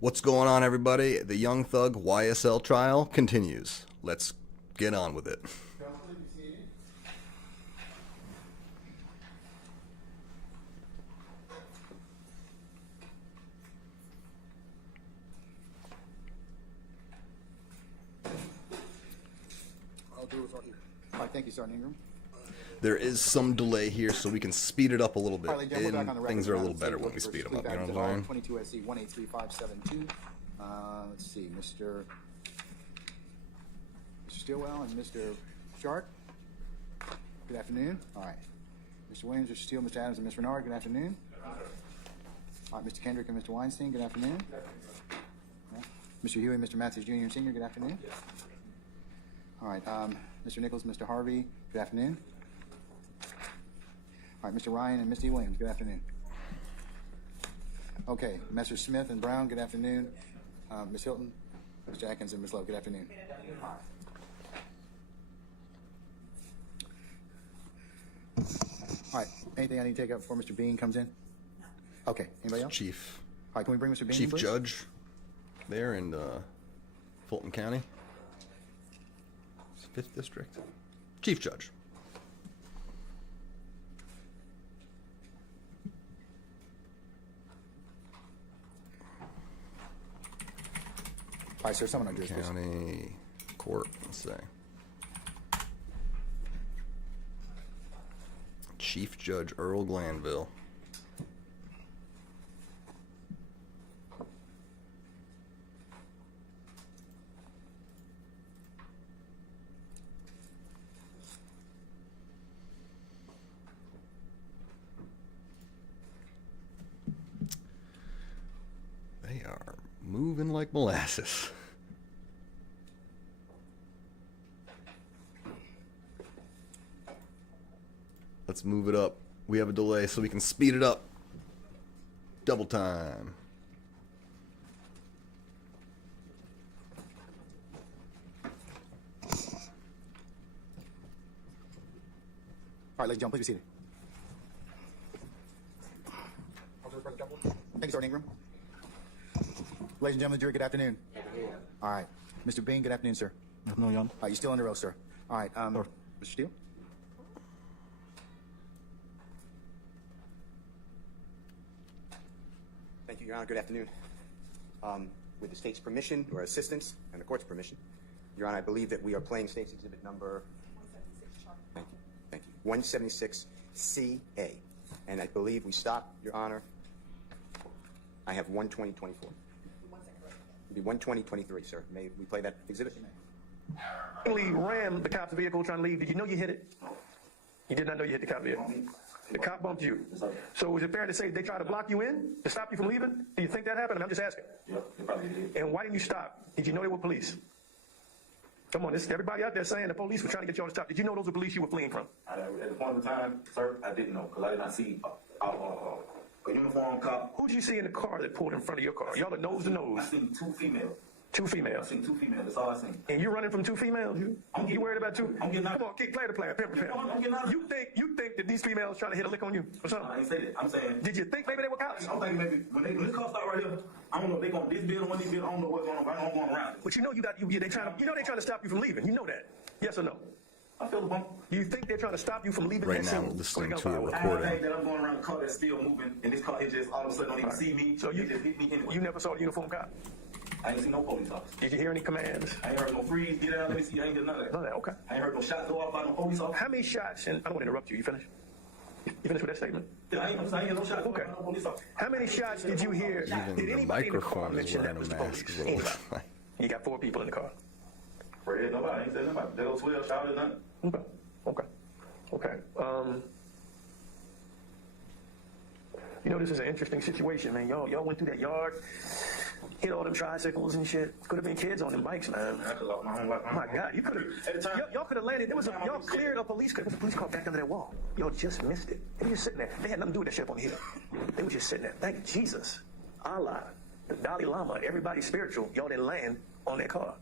What's going on, everybody? The Young Thug YSL trial continues. Let's get on with it. I'll do it right here. All right, thank you, Sergeant Ingram. There is some delay here, so we can speed it up a little bit. All right, ladies and gentlemen, we're back on the record. Things are a little better when we speed them up. You know what I'm saying? 22 SC 183572. Let's see, Mr. Stillwell and Mr. Sharp. Good afternoon. All right. Mr. Williams, Mr. Steele, Mr. Adams, and Ms. Renard, good afternoon. All right, Mr. Kendrick and Mr. Weinstein, good afternoon. All right. Mr. Huey, Mr. Matthews Jr. and Sr., good afternoon. All right, Mr. Nichols, Mr. Harvey, good afternoon. All right, Mr. Ryan and Misty Williams, good afternoon. Okay, Mr. Smith and Brown, good afternoon. Ms. Hilton, Mr. Atkins, and Ms. Lowe, good afternoon. All right, anything I need to take up before Mr. Bean comes in? Okay, anybody else? Chief. All right, can we bring Mr. Bean in, Chief please? Judge there in Fulton County. 5th District. Chief Judge. All right, sir, someone on yours, please. County Court, let's say. Chief Judge Earl Glanville. They are moving like molasses. Let's move it up. We have a delay, so we can speed it up. Double time. All right, ladies and gentlemen, please be seated. Thank you, Sergeant Ingram. Ladies and gentlemen, jury, good afternoon. All right. Mr. Bean, good afternoon, sir. No, Jan. All right, you're still under oath, sir. All right, Mr. Steele? Thank you, Your Honor. Good afternoon. With the state's permission or assistance and the court's permission, Your Honor, I believe that we are playing state's exhibit number 176 CA. And I believe we stopped, Your Honor. I have 12024. It'll be 12023, sir. May we play that exhibit? Rammed the cop's vehicle trying to leave. Did you know you hit it? You did not know you hit the cop vehicle. The cop bumped you. So is it fair to say they tried to block you in to stop you from leaving? Do you think that happened? I'm just asking. Yep, they probably did. And why didn't you stop? Did you know they were police? Come on, this everybody out there saying the police were trying to get you all to stop. Did you know those were police you were fleeing from? At the point of time, sir, I didn't know because I did not see a uniform cop. Who did you see in the car that pulled in front of your car? Y'all are nose to I nose. seen two females. Two I females. seen two females. That's all I seen. And you running from two females? You worried about two? I'm getting out. Come on, play the plan. Pimp. I'm getting out. You think that these females trying to hit a lick on you or something? I ain't say that. I'm saying. Did you think maybe they were cops? I'm thinking maybe when this car stop right here, I don't know if they going this building, one of these buildings. I don't know what's going on. I'm going around it. But you know they trying to stop you from leaving. You know that. Yes or no? I feel the bump. You think they're trying to stop you from leaving Right that now, scene? we're listening Or they to a got I recording. think that I'm going around a car that's still moving, and this car, it just all of a sudden don't even see me. So it just hit me anyway. you never saw the uniform cop? I ain't seen no police officer. Did you hear any commands? I ain't heard no freeze, get out, let me see. I ain't get none of that. None of that. Okay. I ain't heard no shots go off by no police officer. How many shots? And I don't want to interrupt you. You finished? You finished with that statement? I ain't hear no shots go off Okay. by no police officer. How many shots did you hear? Even Did the anybody in the car microphone is mention that wearing was a the mask. police? Is what it Anybody? looks like. You got 4 people in the car. Fred, nobody. I ain't said nobody. They go 12 shouted nothing. Okay. You know, this is an interesting situation, man. Y'all went through that yard, hit all them tricycles and shit. Could have been kids on them bikes, man. I could lock my own life. Oh my God, you could have. At the time, Y'all could have landed. Y'all cleared a police car. There was a police car back under that wall. Y'all just missed it. They were just sitting there. They had nothing to do with that shit up on the hill. They were just sitting there. Thank Jesus, Allah, the Dalai Lama, everybody spiritual. Y'all didn't land on that car.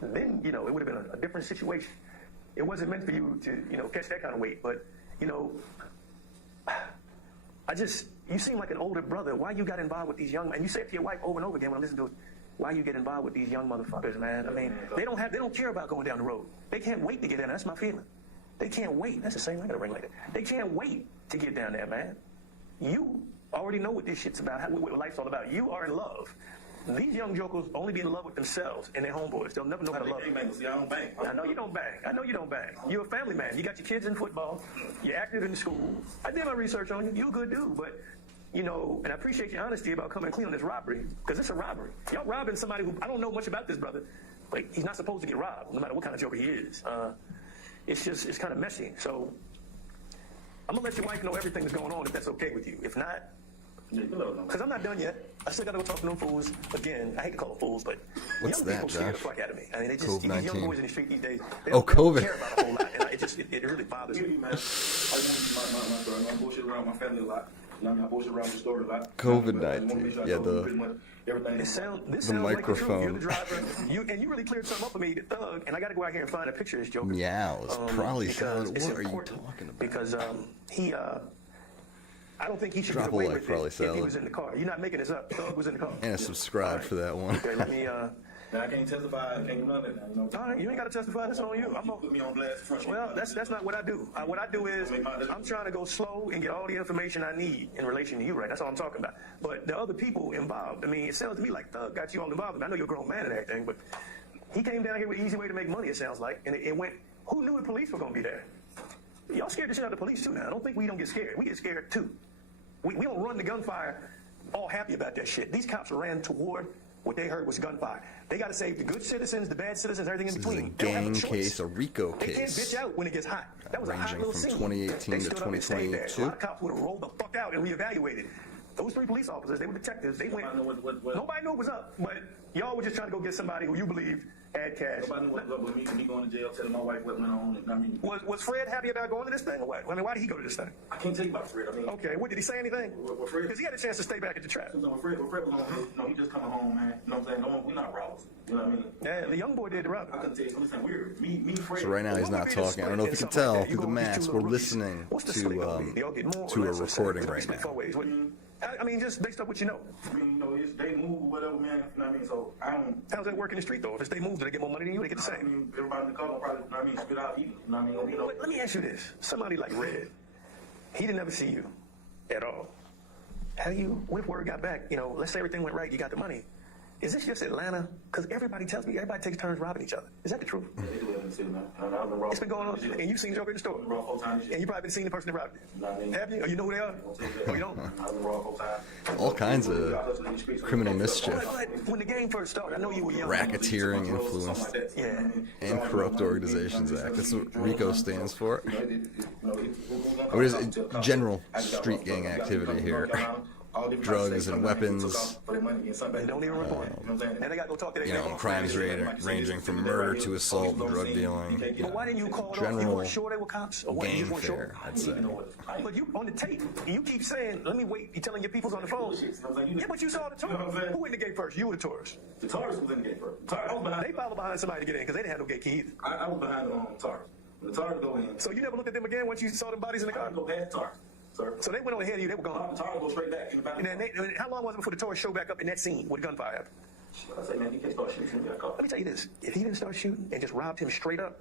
Then it would have been a different situation. It wasn't meant for you to catch that kind of weight. But I just you seem like an older brother. Why you got involved with these young men? And you say it to your wife over and over again when I listen to it. Why you get involved with these young motherfuckers, man? I mean, they don't care about going down the road. They can't wait to get down there. That's my feeling. They can't wait. That's the same. I got a ring like that. They can't wait to get down there, man. You already know what this shit's about, what life's all about. You are in love. These young jokers only be in love with themselves and their homeboys. They'll never know how to love. See, I don't bang. I know you don't bang. I know you don't bang. You're a family man. You got your kids in football. You're active in school. I did my research on you. You're a good dude, but you know, and I appreciate your honesty about coming clean on this robbery, because it's a robbery. Y'all robbing somebody who, I don't know much about this brother, but he's not supposed to get robbed, no matter what kind of joker he is. It's kind of messy. So I'm gonna let your wife know everything that's going on if that's okay with you. If not, because I'm not done yet. I still got to go talk to them fools again. I hate to call them fools, but What's young that, people scare the Josh? fuck out of me. I mean, they just these young boys in the street these days. They Oh, don't, they don't COVID. care about a whole lot, and it really bothers me. Man, I want to my bullshit around my family a lot. You know what I mean? I bullshit around the story a lot. COVID-19. Yeah, everything. This sounds The like the truth. microphone. You're the driver. You really cleared something up for me, the thug, and I got to go out here and find a picture of this joker. Meows. Probably because sound. it's What are you important, talking about? Because he, I don't think he should Drop get a away like, with probably it if he salad. was in the car. You're not making this up. Thug was in the car. And subscribe for that one. Okay, let me. Now, I can't testify. I can't do none of that. You know? All right, you ain't got to testify. That's on you. Put me on blast. Front Well, that's not what I do. What I do is I'm trying to go slow and get all the information I need in relation to you, right? That's all I'm talking about. But the other people involved, I mean, it sounds to me like Thug got you all involved. I know you're a grown man and everything, but he came down here with an easy way to make money, it sounds like, and it went, who knew the police were going to be there? Y'all scared the shit out of the police, too, now. I don't think we don't get scared. We get scared, too. We don't run the gunfire all happy about that shit. These cops ran toward what they heard was gunfire. They got to save the good citizens, the bad citizens, everything in This is between. a They don't have gang choice. case, a RICO They can't case. bitch out when it gets hot. That was a hot Ranging little from scene. 2018 They to stood up and stayed there. 2022. A lot of cops would have rolled the fuck out and reevaluated. Those 3 police officers, they were detectives. They went. Nobody knew what was up, but y'all were just trying to go get somebody who you believe had cash. Nobody knew what was up with me going to jail, telling my wife what went on. And I mean, Was Fred happy about going to this thing or what? I mean, why did he go to this thing? I can't tell you about Fred. I mean, Okay, what did he say anything? What Fred? Because he had a chance to stay back at the trap. When Fred was on, you know, he just coming home, man. You know what I'm saying? No, we're not robbers. You know what I mean? Yeah, the young boy did the robbing. I couldn't tell you something weird. Me, Fred. So right now he's What would not be the talking. I don't know if you split can in something tell like that? through the You go get mask. two We're little rookies. listening What's the split gonna be? to Y'all get more to or a less or recording something? right Split now. 4 ways. What- I mean, just based on what you know. I mean, you know, it's they move or whatever, man. You know what I mean? So I don't. How's that work in the street, though? If it's they move, do they get more money than you? They get the I same. mean, everybody in the car will probably, you know what I mean, spit out even. You know what I mean? You know, But let me ask you this. Somebody like Red, he didn't ever see you at all. How do you, what if word got back, you know, let's say everything went right, you got the money. Is this just Atlanta? Because everybody tells me everybody takes turns robbing each other. Is that the truth? they do it in the city, man. I've been robbed. It's been going on, and you've seen Joker in the store. I've been robbed 4 times this year. And you probably been seeing the person that robbed you. You know what I mean? Have you? Or you know who they are? Don't take that. Oh, you don't? I've been robbed 4 times. All kinds of criminal mischief. But when the game first started, I know you were young. Racketeering, influence, Yeah. and Corrupt Organizations Act. That's what RICO stands for. What is it? General street gang activity here. Drugs and weapons. And don't even report it. And they got to go talk to their You know, crimes ranging from murder to assault and drug dealing. You But why know, didn't you call it off? You general weren't sure they were cops? Or what? You gang weren't sure? fare, I'd say. But you, on the tape, you keep saying, let me wait. You're telling your people's on the phone. Yeah, but you saw the tour. Who in the gate first? You or the tourists? The Taurus was in the gate first. I was behind. They follow behind somebody to get in because they didn't have no gate key either. I was behind the Taurus. When the Taurus go in, So you never looked at them again once you saw them bodies in the I car? go past Taurus, sir. So they went on ahead of you. They were The gone. Taurus go straight back in the back. And then how long was it before the tourists showed back up in that scene with gunfire happened? I say, man, he can't start shooting. Got caught. Let me tell you this. If he didn't start shooting and just robbed him straight up,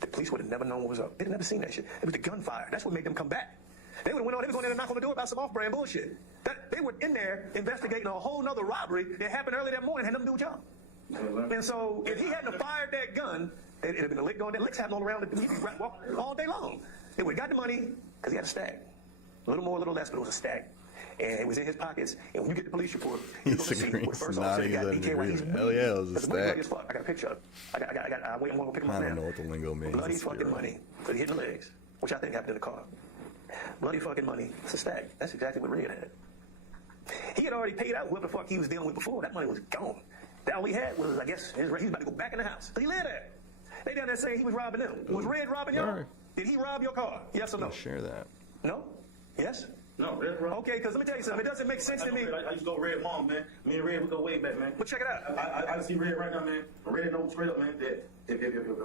the police would have never known what was up. They'd have never seen that shit. It was the gunfire. That's what made them come back. They would have went on. They was going in and knock on the door about some off-brand bullshit. They were in there investigating a whole nother robbery that happened early that morning. Had nothing to do with y'all. And so if he hadn't fired that gun, it'd have been a lick going. That licks happening all around. He'd be walking all day long. They would have got the money because he had a stack. A little more, a little less, but it was a stack. And it was in his pockets. And when you get the police report, you go to see what the first officer got detailed when he's Hell yeah, it was a Because the money bloody stack. as fuck. I got a picture of it. I'm going to go pick him up I now. don't know what the lingo means. Bloody Let's fucking be real. money. Because he hit the legs, which I think happened in the car. Bloody fucking money. It's a stack. That's exactly what Red had. He had already paid out whoever the fuck he was dealing with before. That money was gone. All he had was, I guess, he was about to go back in the house. Because he lived there. They down there saying he was robbing them. Was Red robbing y'all? Alright. Did he rob your car? Yes or no? I'll share that. No? Yes? No, Red Rock. Okay, because let me tell you something. It doesn't make sense to me. I used to go Red Mom, man. Me and Red, we go way back, man. But check it out. I see Red right now, man. Red knows straight up, man, that If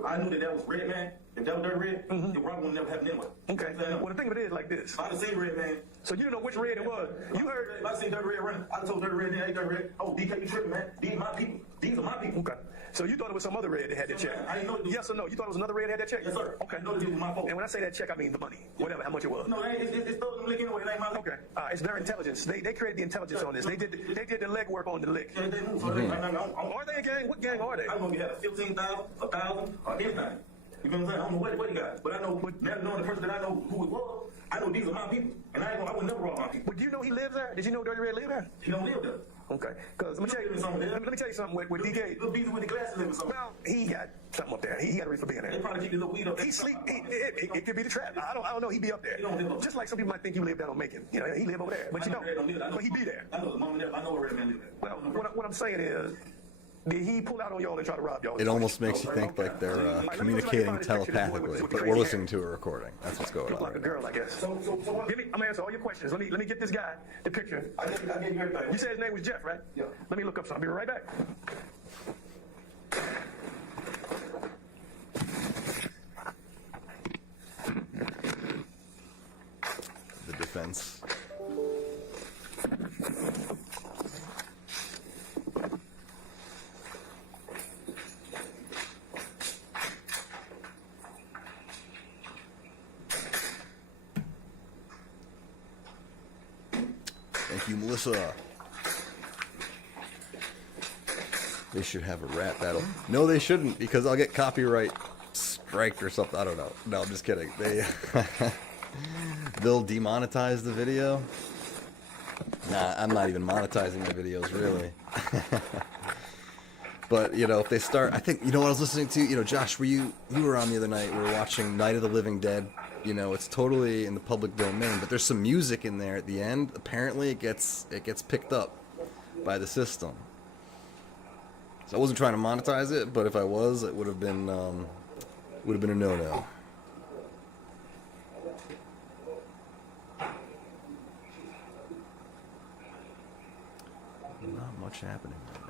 I knew that was red, man, if that was dirty red, the robbery would never happen anyway. Okay. You know what I'm saying? Well, the thing of it is like this. If I'd have seen red, man. So you didn't know which red it was. You heard. If I seen dirty red running, I'd have told dirty red, man, hey, dirty red. Oh, DK, you tripping, man. These my people. These are my people. Okay. So you thought it was some other red that had that check? I didn't know it was. Yes or no? You thought it was another red that had that check? Yes, sir. Okay. I know that it was my fault. And when I say that check, I mean the money, whatever, how much it was. No, it's still them lick anyway. It ain't my lick. Okay. It's their intelligence. They created the intelligence on this. They did the legwork on the lick. Yeah, they move. So Are they a gang? What gang are they? I'm gonna get 15,000, 1,000, or anything. You know what I'm saying? I don't know what he got, but I know. Now knowing the person that I know who it was, I know these are my people, and I would never rob my people. But do you know he lives there? Did you know Dirty Red lived there? He don't live there. Okay. Because let me tell you something with DK. Little beezy with the glasses living somewhere. Well, he got something up there. He got a reason for being They there. probably keep his little weed up. He sleep. It could be the trap. I don't know. He be up there. He don't live up. Just like some people might think you live down on Macon. You know, he live over there, but you don't. But he be there. I know the mom and dad. I know where red man live at. Well, what I'm saying is, did he pull out on y'all and try to rob y'all? It almost makes you think like they're communicating telepathically, but we're listening to a recording. That's what's going Look on like a right girl, I guess. So what? I'm gonna answer all your questions. Let me get this guy the picture. I gave you everything. You said his name was Jeff, right? Yeah. Let me look up something. I'll be right back. The defense. Thank you, Melissa. They should have a rap battle. No, they shouldn't, because I'll get copyright striked or something. I don't know. No, I'm just kidding. They'll demonetize the video. Nah, I'm not even monetizing the videos, really. But, you know, if they start, I think, you know what I was listening to? You know, Josh, you were on the other night, we were watching Night of the Living Dead. You know, it's totally in the public domain, but there's some music in there at the end. Apparently it gets picked up by the system. So I wasn't trying to monetize it, but if I was, it would have been a no-no. Not much happening right now.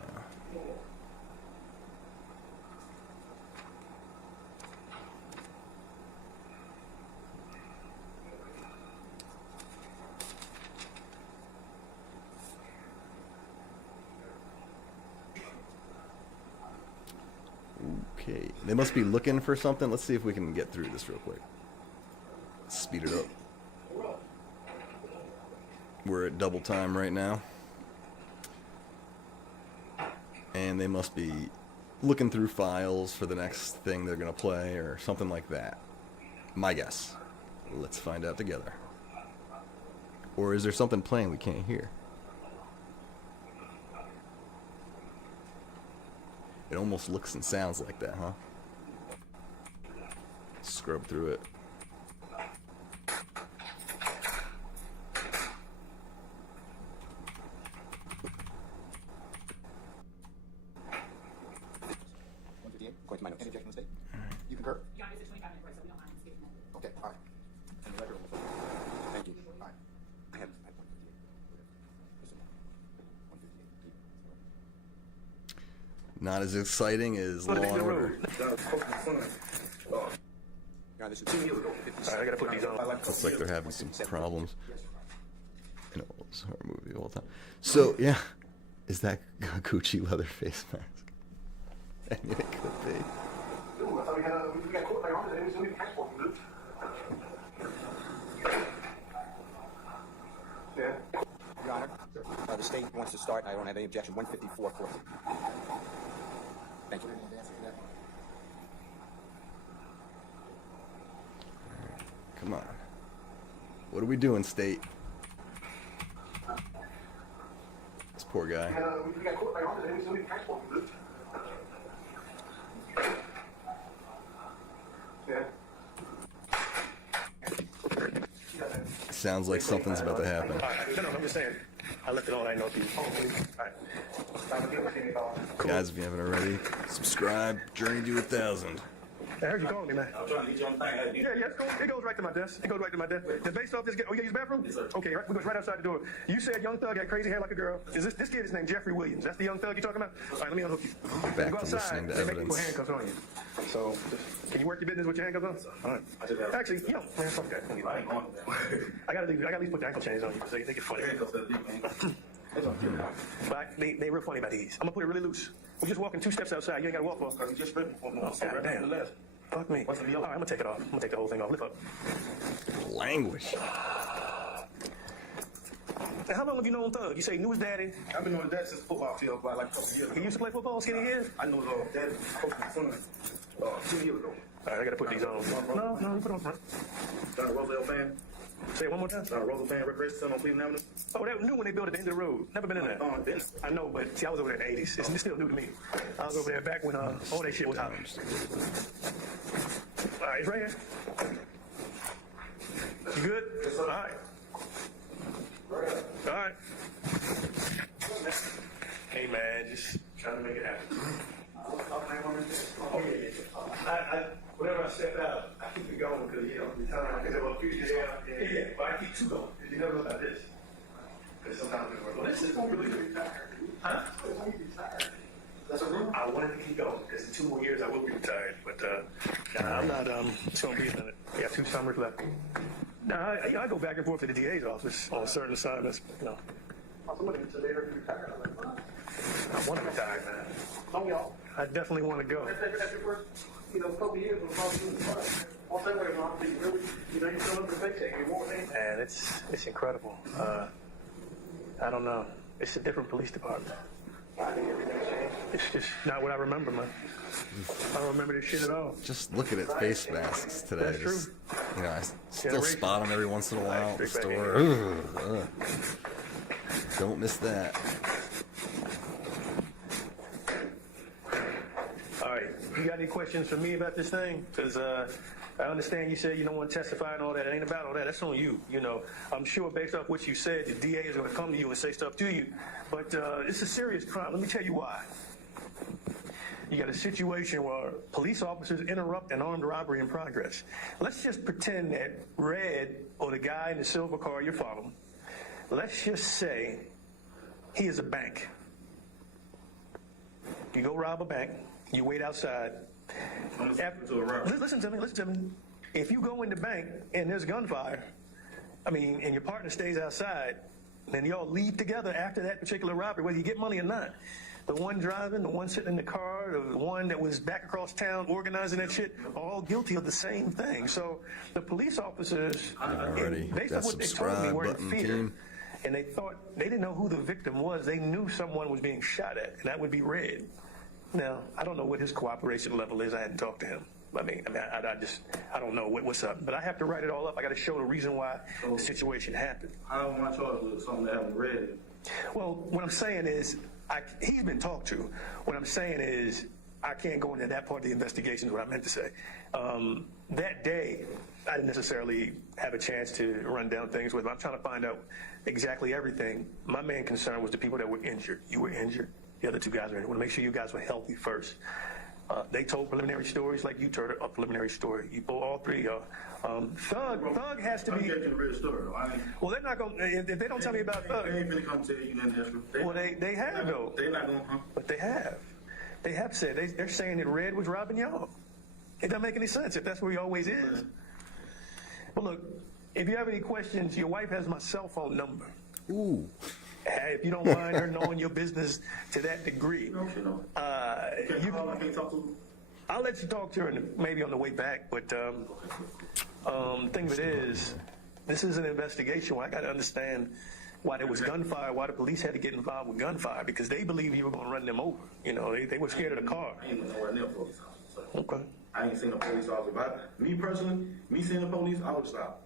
Okay, they must be looking for something. Let's see if we can get through this real quick. Speed it up. We're at double time right now. And they must be looking through files for the next thing they're going to play or something like that. My guess. Let's find out together. Or is there something playing we can't hear? It almost looks and sounds like that, huh? Scrub through it. According to my notes. Any objection to the state? You concur? Yeah, it's a 25-minute break, so we don't mind skipping it. Okay, all right. And the record will show. Thank you. All right. I have 158. Not as exciting as Law and Order. Your Honor, this is 2 years ago. All right, I gotta put these on. Looks like they're having some problems. You know, it's a horror movie all the time. So, yeah. Is that a Gucci leather face mask? I mean, it could be. Your Honor, the state wants to start. I don't have any objection. 154-40. Thank you. Come on. What are we doing, state? This poor guy. Sounds like something's about to happen. All right. No, I'm just saying. I left it on. I know people. All right. Guys, if you haven't already, subscribe. Journey to 1,000. I heard you calling me, man. I'm trying to get you on the thing. Yeah, it's cool. It goes right to my desk. It goes right to my desk. Then based off this, oh, you use the bathroom? Yes, sir. Okay, right, we go right outside the door. You said young thug had crazy hair like a girl. Is this kid is named Jeffery Williams? That's the young thug you're talking about? All right, let me unhook you. Back You go to outside, listening to they make you put evidence. handcuffs on you. So, can you work your business with your handcuffs on? All right. I just have- Actually, you know, man, fuck that. I ain't going there. I gotta at least put the ankle chains on you because they get funny. Handcuffs that deep, man. That's on you. But they real funny about these. I'm gonna put it really loose. We're just walking 2 steps outside. You ain't gotta walk far. Because you just split for me. Oh, God damn. Left. Fuck me. What's the deal? All right, I'm gonna take it off. I'm gonna take the whole thing off. Lift up. Language. Now, how long have you known Thug? You say he knew his daddy. I've been knowing that since football field, like a couple of years He ago. used to play football, skinny years. I know daddy coached my son 2 years ago. All right, I gotta put these on. No, you put on front. Not a Roselle fan. Say it one more time. Not a Roselle fan. Recreation Center on Cleveland Avenue. Oh, that was new when they built it at the end of the road. Never been in there. Then. I know, but see, I was over there in the 80s. It's still new to me. I was over there back when all that shit was hot. All right, it's right here. You good? All right. All right. Hey, man, just trying to make it happen. Oh, yeah. Whenever I step out, I keep it going because, you know, the time I can go future there. Yeah, but I keep 2 going because you never know about this. Because sometimes it works. Well, this is really retired. Huh? That's a rule. I wanted to keep going because in 2 more years I will be retired. But I'm not. It's going to be a minute. I got 2 summers left. Now I go back and forth to the DA's office on certain assignments. You know. Somebody said they heard you retired. I'm like, what? I want to retire, man. Oh, y'all. I definitely want to go. After your first, couple of years, we'll probably do the fun. All that way, Mom, you really, you're still looking for a paycheck. You won't need. And it's incredible. I don't know. It's a different police department. I think everything changed. It's just not what I remember, man. I don't remember this shit at all. Just look at its face masks today. That's true. Just, you know, I still Generation. spot them every once in a while at the Straight back store. in. Ugh. Don't miss that. All right. You got any questions for me about this thing? Because I understand you said you don't want to testify and all that. It ain't about all that. That's on you. You know, I'm sure based off what you said, the DA is going to come to you and say stuff to you. But it's a serious crime. Let me tell you why. You got a situation where police officers interrupt an armed robbery in progress. Let's just pretend that Red, or the guy in the silver car you follow, let's just say he is a bank. You go rob a bank. You wait outside. Listen to me. If you go in the bank and there's gunfire, and your partner stays outside, then y'all leave together after that particular robbery, whether you get money or not. The one driving, the one sitting in the car, the one that was back across town organizing that shit, are all guilty of the same thing. So the police officers, Alrighty, based on that what they told me, subscribe were in button, fear. team. And they didn't know who the victim was. They knew someone was being shot at, and that would be Red. Now, I don't know what his cooperation level is. I hadn't talked to him. I don't know what's up. But I have to write it all up. I got to show the reason why the situation happened. How am I charged with something that I haven't read? Well, what I'm saying is, he's been talked to. What I'm saying is, I can't go into that part of the investigation is what I meant to say. That day, I didn't necessarily have a chance to run down things with him. I'm trying to find out exactly everything. My main concern was the people that were injured. You were injured. The other 2 guys were injured. I want to make sure you guys were healthy first. They told preliminary stories like you told a preliminary story. You both, all 3 of y'all. Thug has to I'm be. getting the real story, though. Well, they're not going to, if they don't tell me about Thug. They ain't finna come tell you nothing extra. Well, they have, though. They're not going to, huh? But they have. They have said, they're saying that Red was robbing y'all. It doesn't make any sense if that's where he always is. Well, look, if you have any questions, your wife has my cell phone number. Ooh. If you don't mind her knowing your business to that degree. No, she don't. I can't talk to her. I'll let you talk to her maybe on the way back, but the thing of it is, this is an investigation where I got to understand why there was gunfire, why the police had to get involved with gunfire, because they believed you were going to run them over. You know, they were scared of the car. I ain't nowhere near a police officer. So. Okay. I ain't seen a police officer. But me personally, seeing the police, I would stop.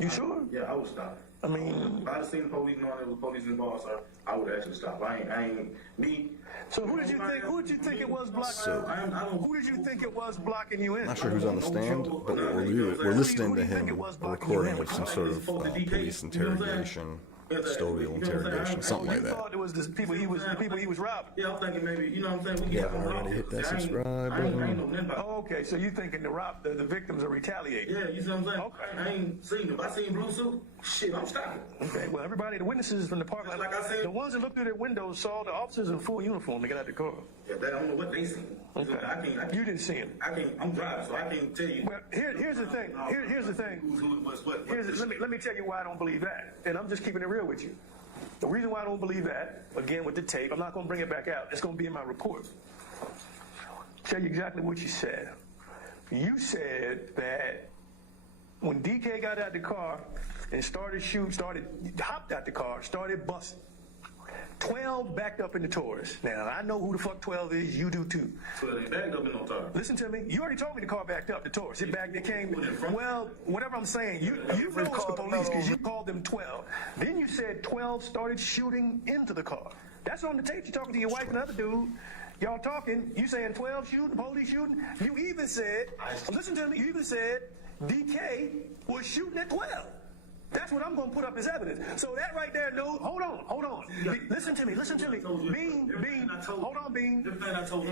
You sure? Yeah, I would stop. I mean, If I'd have seen the police knowing there was police involved, sir, I would actually stop. I ain't me. so who did you think it was blocking? Who did you think it was blocking you in? Not sure who's on the stand, but what we'll do, we're listening to him recording of some sort of police interrogation. custodial interrogation, something like You that. thought it was the people he was robbing. Yeah, I'm thinking maybe, you know what I'm saying? We Yeah, get some already law. hit that I ain't- subscribe I ain't button. know nothing about it. Oh, okay, so you thinking the victims are retaliating? Yeah, you see what I'm saying? Okay. I ain't seen them. If I seen blue suit, shit, I'm stopping. Okay, well, everybody, the witnesses from the parking lot, Like I said- the ones that looked through their windows saw the officers in full uniform to get out the car. Yeah, I don't know what they seen. Okay. You didn't see him. I'm driving, so I can't tell you. Well, here's the thing. Here's the thing. Who was what. Let me tell you why I don't believe that. And I'm just keeping it real with you. The reason why I don't believe that, again, with the tape, I'm not going to bring it back out. It's going to be in my report. Tell you exactly what you said. You said that when DK got out the car and hopped out the car, started busting, 12 backed up in the Taurus. Now, I know who the fuck 12 is. You do too. So it ain't backed up in no time. Listen to me. You already told me the car backed up, the Taurus. It came. Well, whatever I'm saying, you know it's the police because you called them 12. Then you said 12 started shooting into the car. That's on the tape. You're talking to your wife and other dude. Y'all talking. You saying 12 shooting, police shooting. You even said, listen to me. You even said DK was shooting at 12. That's what I'm going to put up as evidence. So that right there, dude, hold on. Listen to me. Bean, hold on, Bean.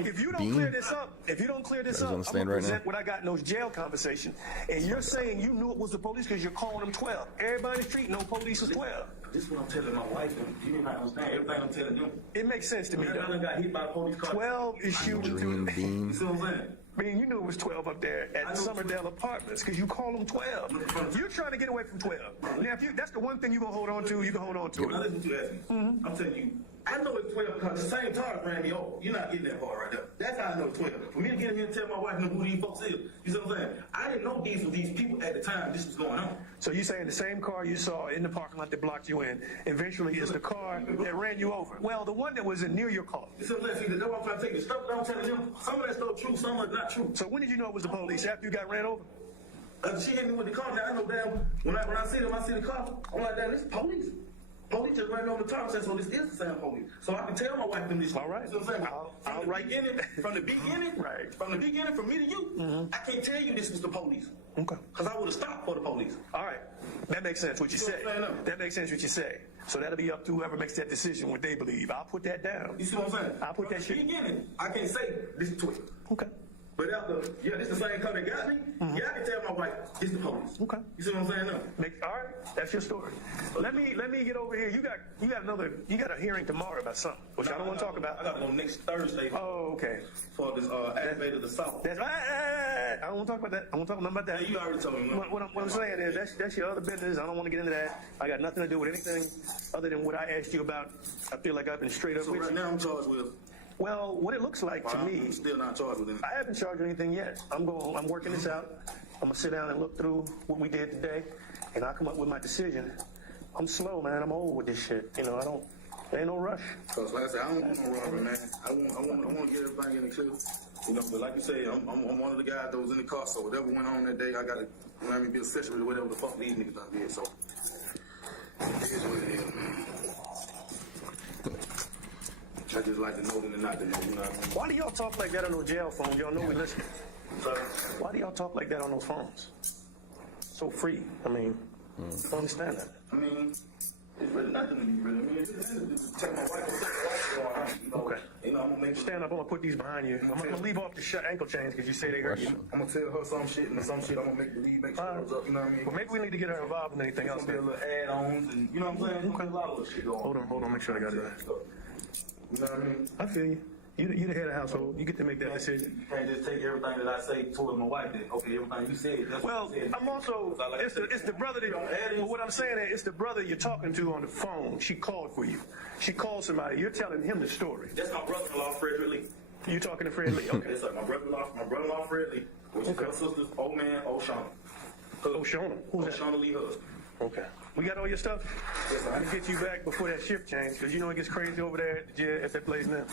If you don't clear this up, I'm going to present what I got in those jail conversations. And you're saying you knew it was the police because you're calling them 12. Everybody in the street know police is 12. This is what I'm telling my wife. You didn't understand everything I'm telling them. It makes sense to me, I though. got hit by a police car. 12 is shooting through. Bean. You see what I'm saying? Man, you knew it was 12 up there at Summerdale Apartments because you call them 12. You're trying to get away from 12. Now, if that's the one thing you're going to hold on to, you can hold on to Now it. listen to you ask me. I'm telling you, I know it's 12 because the same tar ran me over. You're not getting that far right there. That's how I know it's 12. For me to get in here and tell my wife who these folks is, you see what I'm saying? I didn't know these were these people at the time this was going on. So you're saying the same car you saw in the parking lot that blocked you in eventually is the car that ran you over? Well, the one that was near your car. You see what I'm saying? See, that's what I'm trying to tell you. The stuff that I'm telling them, some of that stuff true, some of it not true. So when did you know it was the police? After you got ran over? She hit me with the car. Now I know damn. When I see them, I see the car. I'm like, damn, this is police. Police just ran over the car and said, so this is the same police. So I can tell my wife them this. All right. You know what I'm saying? From the beginning, Right. From the beginning, from me to you, I can't tell you this was the police. Okay. Because I would have stopped for the police. All right. That makes sense what you say. That makes sense what you say. So that'll be up to whoever makes that decision, what they believe. I'll put that down. You see what I'm saying? I'll put that From the shit. beginning, I can't say this is 12. Okay. But after, this the same car that got me, yeah, I can tell my wife, it's the police. Okay. You see what I'm saying now? All right, that's your story. Let me get over here. You got a hearing tomorrow about something, which I don't want to talk about. I got to go next Thursday Oh, okay. for this activated assault. That's right. I don't want to talk about that. I won't talk nothing about that. Yeah, you already told me. What I'm saying is that's your other business. I don't want to get into that. I got nothing to do with anything other than what I asked you about. I feel like I've been straight up So with right you. now I'm charged with. Well, what it looks like to me, I'm still not charged with anything. I haven't charged anything yet. I'm working this out. I'm gonna sit down and look through what we did today, and I'll come up with my decision. I'm slow, man. I'm old with this shit. There ain't no rush. Cause like I said, I don't want no robbery, man. I want to get everything in the clear. But like you say, I'm one of the guys that was in the car. So whatever went on that day, I got to be accessory to whatever the fuck these niggas done did. So it is what it is, man. I just like to know them and not to know, you know what I mean? Why do y'all talk like that on those jail phones? Y'all know we listen. So, Why do y'all talk like that on those phones? So free. I mean, I don't understand that. I mean, it's really nothing to me, really. I mean, it's just take my wife going on, you know? Okay. I'm gonna make Stand up. I'm gonna put these behind you. I'm gonna leave off the ankle chains because you say they hurt you. I'm gonna tell her some shit, and some shit I'm gonna make sure it goes up, you know what I mean? Well, maybe we need to get her involved in anything else. It's gonna be a little add-ons, and you know what I'm saying? Okay. A lot of little shit going on. Hold on. Make sure I got it. You know what I mean? I feel you. You the head of the household. You get to make that decision. You can't just take everything that I say towards my wife. That okay, everything you said. That's Well, what you said. I'm also, it's the brother that, well, what I'm saying is, it's the brother you're talking to on the phone. She called for you. She called somebody. You're telling him the story. That's my brother-in-law, Frederick Lee. You talking to Fred Lee? Okay. It's like my brother-in-law, Fred Lee, which is her sister's old man, O'Shauna. O'Shauna? Who's that? O'Shauna Lee husband. Okay. We got all your stuff? Yes, sir. I can get you back before that shift change, because you know it gets crazy over there at the jail, at that place now.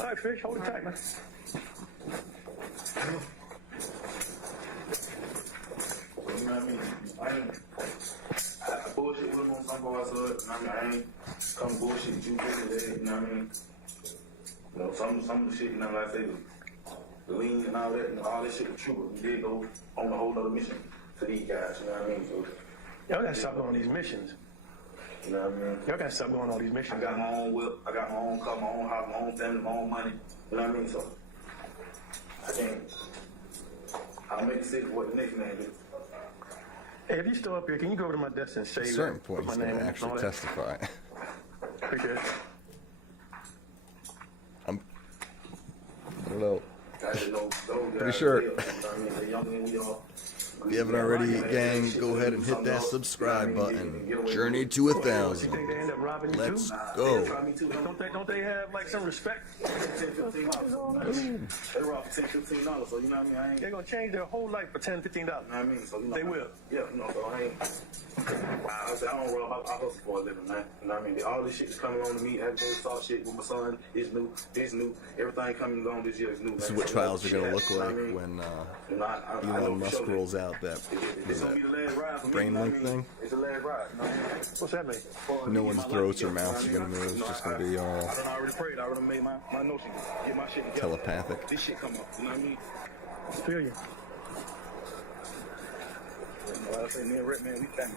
All right, Fish, hold it tight, man. You know what I mean? I bullshit with him on some parts of it. I ain't come bullshit with you with it, you know what I mean? Some of the shit, like I say, the lean and all that, and all that shit was true, but we did go on a whole other mission to these guys, you know what I mean? So Y'all gotta stop going on these missions. You know what I mean? Y'all gotta stop going on all these missions. I got my own whip, I got my own car, my own house, my own family, my own money. You know what I mean? So I can't. I'll make a decision what the next man do. Hey, if you're still up here, can you go over to my desk and say At a certain put point, my he's name going to in actually and all that? testify. Appreciate it. I don't know. Pretty Pretty sure. You know what I mean? They're younger than we are. If you haven't already, gang, go ahead and hit that subscribe button. Journey to 1,000. You think they end up robbing you Let's too? go. Don't they have like some respect? $10, $15. They rob for $10, $15, so you know what I mean? I ain't. They're gonna change their whole life for $10, $15. You know what I mean? So, you know, They will. Yeah, you know, so I ain't. I said, I don't rob, I hustle for a living, man. You know what I mean? All this shit is coming on to me. Everything saw shit with my son. It's new. It's new. Everything coming on this year is new, man. This is what So, trials are going to shit, look you know like what I mean? when You know, I know Elon for Musk sure that rolls out that it's gonna be the last ride for me. brain You know what I link mean? thing. It's the last ride. You know what I mean? What's that mean? No one's throats or mouths are going to move. It's just going to be all I done already prayed. I already made my notion. Get my shit together. telepathic. This shit come up. You know what I mean? Feel you. You know, like I say, me and Rick, man, we family.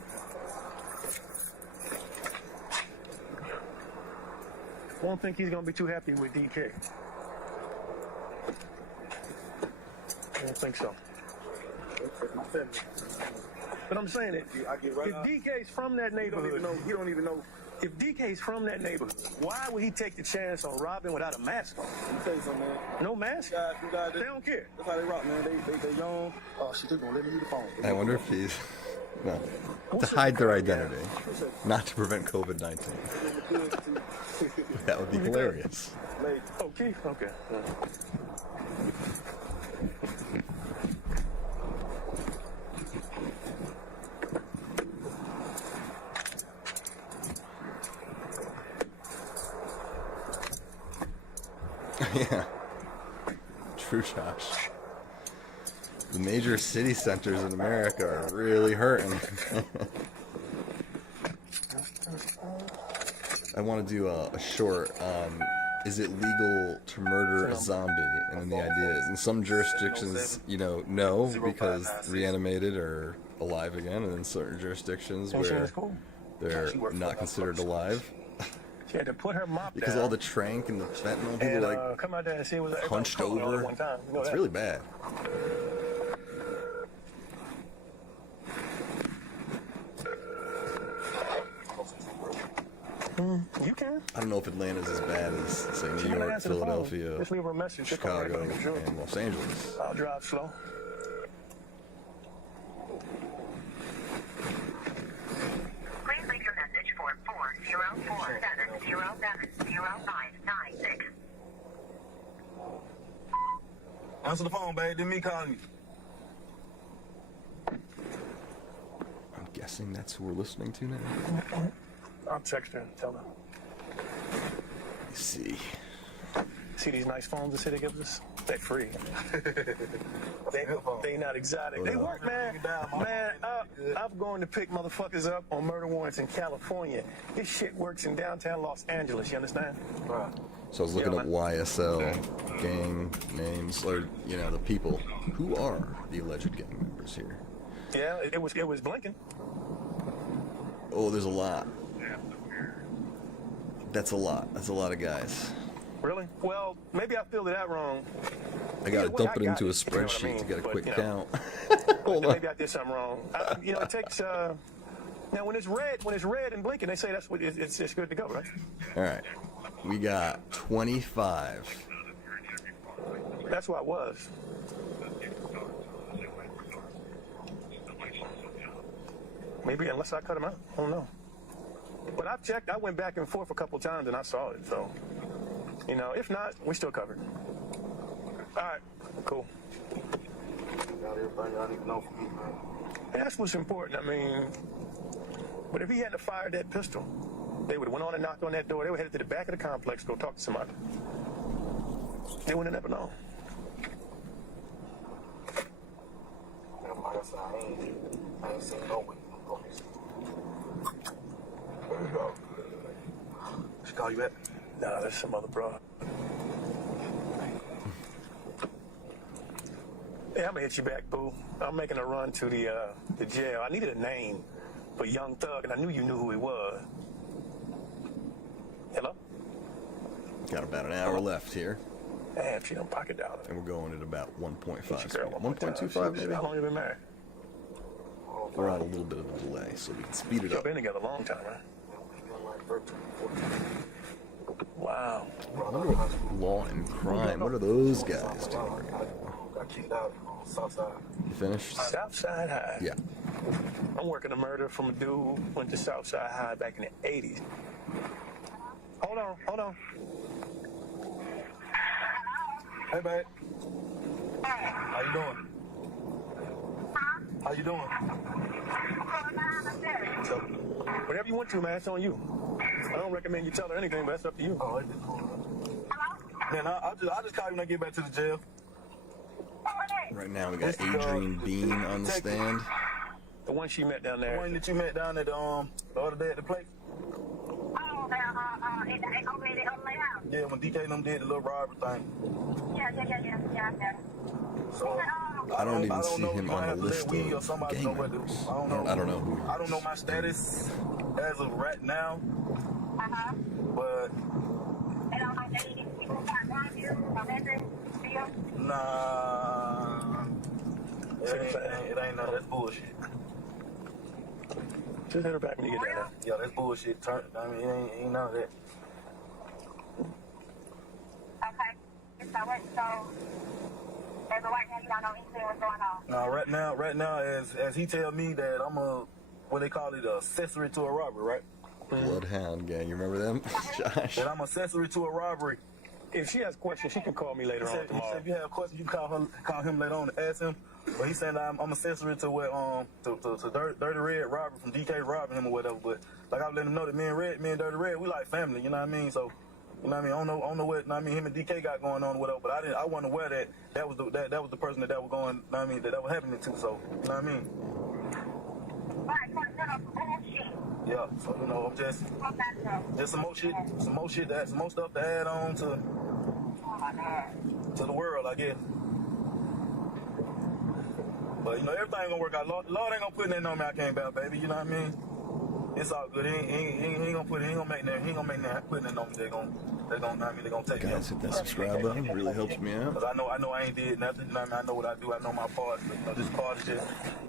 I don't think he's gonna be too happy with DK. I don't think so. That's my family. But I'm saying it. I get right If out. DK's from that You don't even neighborhood, know. You don't even know. if DK's from that neighborhood, why would he take the chance on robbing without a mask on? Let me tell you something, man. No mask? You guys, They don't care. that's how they rock, man. They young. Oh, she's gonna let me use the phone. I wonder if he's... No. To hide their identity. Not to prevent COVID-19. That would be hilarious. Oh, Keith? Okay. Yeah. True, Josh. The major city centers in America are really hurting. I want to do a short, is it legal to murder a zombie? And then the idea is, in some jurisdictions, you know, no, because reanimated or alive again, and in certain jurisdictions where they're not considered alive. She had to put her mop Because down all the trank and the fentanyl, people and like come out there and see what was hunched over. one time. You know It's that? really bad. You can. I don't know if Atlanta's as bad as, say, She New gonna York, answer the phone. Philadelphia, Just leave her a message. She'll come right Chicago, back. Sure. and Los Angeles. I'll drive slow. Please leave your message for 404-707-0596. Answer the phone, babe. Didn't me calling you. I'm guessing that's who we're listening to now. I'll text her and tell her. Let's see. See these nice phones the city gives us? They're free. they not exotic. They work, man. Man, I'm going to pick motherfuckers up on murder warrants in California. This shit works in downtown Los Angeles, you understand? Right. So I was looking Yeah, up YSL gang names, or, you know, the people. Who are the alleged gang members here? Yeah, it was blinking. Oh, there's a lot. That's a lot. That's a lot of guys. Really? Well, maybe I filled it out wrong. I gotta Either way, dump it I got into a it, you know what I spreadsheet mean? to get a But, quick you know, count. Hold on. Maybe I did something wrong. You know, it takes. Now, when it's red and blinking, they say that's what it's good to go, right? All right. We got 25. That's what I was. Maybe unless I cut them out, I don't know. But I've checked. I went back and forth a couple times and I saw it. So, you know, if not, we still covered. All right, cool. Got everything y'all need to know from me, man. And that's what's important. I mean, but if he hadn't fired that pistol, they would have went on and knocked on that door. They would have headed to the back of the complex to go talk to somebody. They wouldn't have never known. Like I said, I ain't seen no way. Where you go? She call you back? Nah, there's some other broad. Yeah, I'm gonna hit you back, boo. I'm making a run to the jail. I needed a name for Young Thug, and I knew you knew who he was. Hello? Got about an hour left here, Damn, she done pocket dollar. and we're going at about 1.5 Girl, speed. one more time. 1.25 maybe? How long you been married? We're on a little bit of a delay, so we can speed it Y'all up. been together a long time, right? Wow. I wonder what law and crime, what are those guys doing right now? Got kicked out on Southside. You finished? Southside High. Yeah. I'm working a murder from a dude who went to Southside High back in the 80s. Hold on. Hey, babe. How you doing? How you doing? So, whatever you want to, man, it's on you. I don't recommend you tell her anything, but that's up to you. Oh, it's cool. Man, I'll just call you when I get back to the jail. Right now we got Adrian Bean on the stand. The one she met down The there. one that you met down at the other day at the place. Yeah, when DK and them did the little robbery thing. So I don't even see know him if I on have the to list let Wee or of somebody gang know what to do. members. I don't know. I don't know who he I don't know is. my status as of right now, but nah, it ain't none. That's bullshit. Just hit her back when you get down there. Yeah, that's bullshit. I mean, it ain't none of that. Now, right now, as he tell me that I'm what they call it, accessory to a robbery, right? Bloodhound gang, you remember them? Josh. That I'm accessory to a robbery. If she has questions, she can call me later He on said tomorrow. if you have questions, you can call him later on and ask him. But he said I'm accessory to what to Dirty Red robbery from DK robbing him or whatever. But like I let him know that me and Dirty Red, we like family. You know what I mean? So. You know what I mean? I don't know what him and DK got going on or whatever, but I wasn't aware that was the person that was going, you know what I mean, that was happening to, so, you know what I mean? Yeah, so, you know, I'm just some more stuff to add on to the world, I guess. But, you know, everything gonna work out. Lord ain't gonna put nothing on me I can't bear, baby, you know what I mean? It's all good. He ain't gonna put it. He ain't gonna make nothing put nothing on me. They gonna take me. Guys, hit that subscribe button. It really helps me out. Cause I know I ain't did nothing. You know what I mean? I know what I do. I know my part. But, you know, this part is just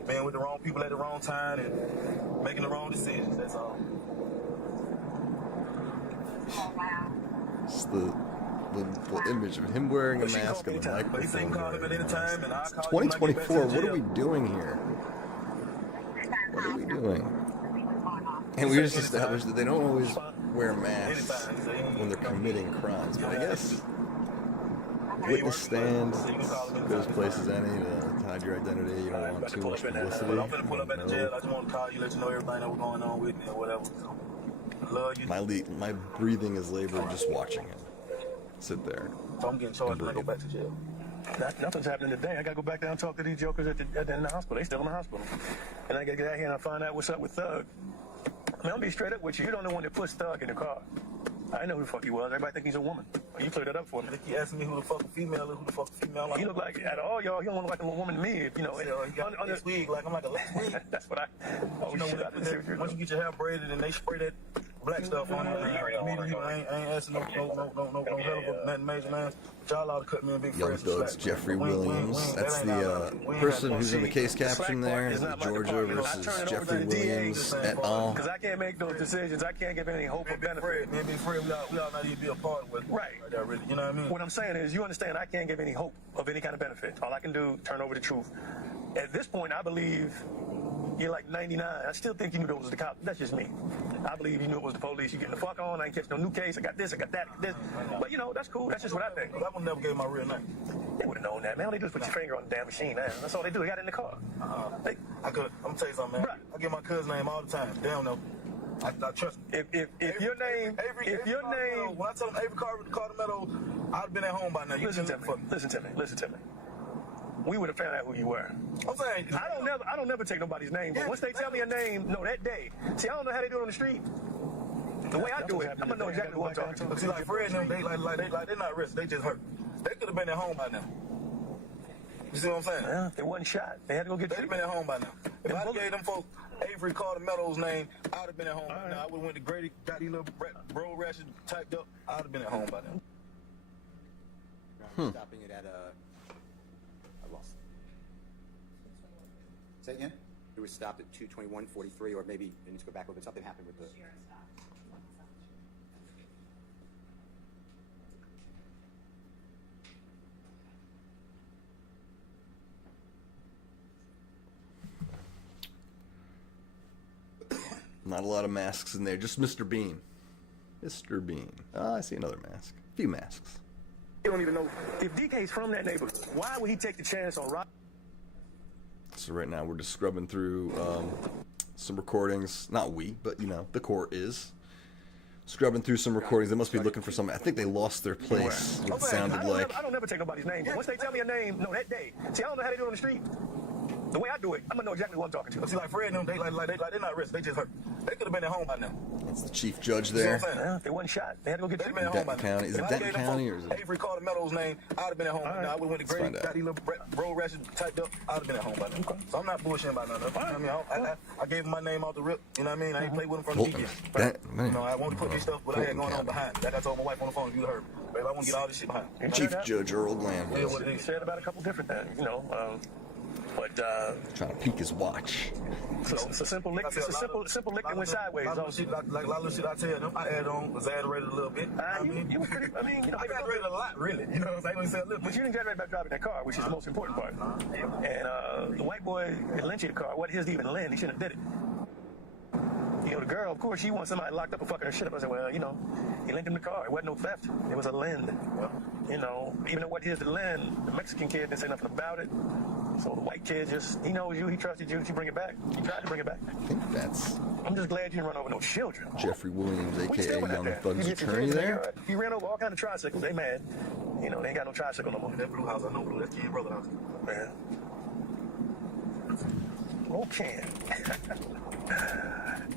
being with the wrong people at the wrong time and making the wrong decisions. That's all. It's the image of him wearing a mask and a But he said microphone. call him at any time, and I'll call 2024. What are we doing here? What are we doing? And we just established that they don't always wear masks when they're committing crimes. But I guess witness stand, good as place as any to hide your identity. You don't want too much publicity. I'm finna pull up at the jail. I just want to call you, let you know everything that was going on with me or whatever. So, I love you. My breathing is labored just watching him sit there. So I'm getting charged when I go back to jail. Nothing's happening today. I gotta go back down and talk to these jokers in the hospital. They still in the hospital. And I gotta get out here and find out what's up with Thug. I mean, I'll be straight up with you. You're the only one that pushed Thug in the car. I know who the fuck he was. Everybody think he's a woman. You cleared that up for me. They keep asking me who the fuck a female is, who the fuck a female like. He look like, out of all y'all, he don't look like a woman to me. You know, He got this wig, like I'm like a lace wig. That's what I. Oh, You know, shit, I didn't see what you're once you doing. get your hair braided and they spray that black stuff on you, I ain't asking no hell of nothing major, man. Y'all ought to cut me a big Young fresh Thug's slack. Jeffery We ain't- Williams. that That's ain't the our- we ain't person got no who's in the shit. case caption Slack there. part is not my Georgia department. I versus turn it over Jeffery to the DA Williams et al. Because I can't make those decisions. I can't give any hope or benefit. Me and Big Fred, we all not even be a part of it. Right. There, really. You know what I mean? What I'm saying is, you understand, I can't give any hope of any kind of benefit. All I can do, turn over the truth. At this point, I believe you're like 99. I still think you knew it was the cops. That's just me. I believe you knew it was the police. You getting the fuck on. I ain't catch no new case. I got this. I got that. This. But you know, that's cool. That's just what I think. I would never gave my real name. They would have known that, man. All they do is put your finger on the damn machine, man. That's all they do. They got it in the car. They, I'm gonna tell you something, man. Right. I get my cousin's name all the time. They don't know. I trust them. if your name, When I tell them Avery Carter Meadow, I'd have been at home by now. You listen to can me. look for me. Listen to me. We would have found out who you were. I'm saying, I don't never take nobody's name, but once they tell me a name, no, that day. See, I don't know how they do it on the street. The way I do it, I'm gonna know exactly who I'm talking to. see, like Fred and them, they're not arrested. They just hurt. They could have been at home by now. You see what I'm saying? Well, they wasn't shot. They had to go get They'd treatment. been at home by now. If I gave them folks Avery Meadows' name, I'd have been at home by now. I would have went to Grady, got these little road rashes typed up. I'd have been at home by now. Stopping it at I lost it. Say again? It was stopped at 2:21:43, or maybe it needs to go back a little bit. Something happened with the. Not a lot of masks in there. Just Mr. Bean. Mr. Bean. I see another mask. A few masks. You don't even know if DK's from that neighborhood. Why would he take the chance on rob? So right now we're just scrubbing through some recordings. Not we, but you know, the court is scrubbing through some recordings. They must be looking for something. I think they lost their place. What it sounded like. I don't never take nobody's name, but once they tell me a name, no, that day. See, I don't know how they do it on the street. The way I do it, I'm gonna know exactly who I'm talking to. See, like Fred and them, they're not risking. They just hurt. They could have been at home by now. That's the chief judge You know there. what I'm saying? Yeah, they wasn't shot. They had to go get They treatment. been at home by Denton now. County. Is it If I Denton gave them County, folks or is it? Avery Meadows' name, I'd have been at home by now. I would have went to Grady, find out. got these little road rashes typed up. I'd have been at home by now. So I'm not bullshitting about nothing. You know what I mean? I gave him my name off the rip. You know what I mean? I ain't played with him from the Bolton. beginning. That, man. You know, I want to put this stuff, but I had going on Bolton County. behind. Like I told my wife on the phone, you heard me. Babe, I want to get all this shit behind. Chief Judge Earl Glanville. Yeah, what it He is. said about a couple different things, you know. But Trying to peek his watch. it's a simple lick. It's a simple lick that went sideways. Like a lot of shit I tell them, I add on, exaggerated a little bit. You were pretty. I mean, you know, I exaggerated a lot, really. You know what I'm saying? I only said a little but bit. you didn't exaggerate about driving that car, which is the most important part. And the white boy that lent you the car, what his to even lend? He shouldn't have did it. You know, the girl, of course, she wants somebody locked up and fucking her shit up. I said, well, you know, he lent him the car. It wasn't no theft. It was a lend. You know, even though what he is to lend, the Mexican kid didn't say nothing about it. So the white kid just, he knows you, he trusted you, you bring it back. He tried to bring it back. I think that's I'm just glad you didn't run over no children. Jeffery Williams, We a.k.a. still went out Young there. Thug's You get your attorney kids in the there. yard. He ran over all kind of tricycles. They mad. You know, they ain't got no tricycle no more. That blue house, I know blue. That's Ken brother house. Man. Okay.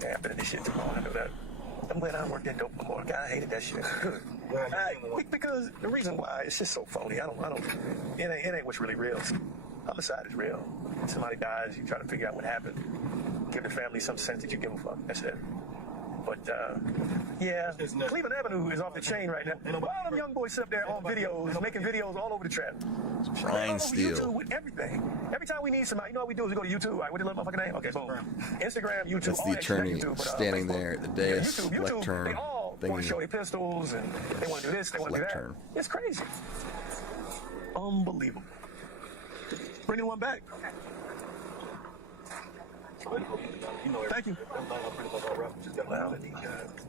Yeah, I've been in this shit too long. I know that. I'm glad I don't work that dope no more. God, I hated that shit. Good. Because the reason why it's just so phony. It ain't what's really real. Homicide is real. Somebody dies, you try to figure out what happened. Give the family some sense that you give a fuck. That's it. But, yeah, Cleveland Avenue is off the chain right now. All them young boys sit up there on videos, making videos all over the trap. Ryan All over Steele. YouTube with everything. Every time we need somebody, you know what we do is we go to YouTube. Right, what the little motherfucking name? Okay, boom. Instagram, YouTube. That's all the that shit, attorney YouTube, but, standing Facebook. there at the dais, YouTube, lectern they all want to show their pistols and they want to do this, they want to do that. Lectern. It's crazy. Unbelievable. Bring the one back. Thank you. Well,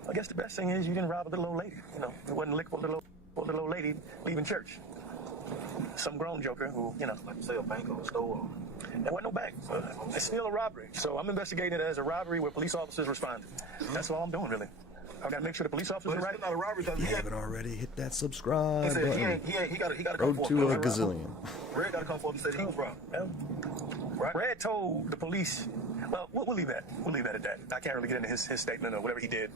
I guess the best thing is you didn't rob a little old lady. You know, it wasn't lick for a little old lady leaving church. Some grown joker who, you know, Like you say, a bank or a store. there wasn't no bank. It's still a robbery. So I'm investigating it as a robbery where police officers responded. That's all I'm doing, really. I've got to make sure the police officers But are it's right. still not a robbery because If you haven't already, hit that subscribe he said button. he got to come Road forward. to a gazillion. Red got to come forward and say he was robbed. Yeah. Right? Red told the police, well, we'll leave that. We'll leave that at that. I can't really get into his statement or whatever he did.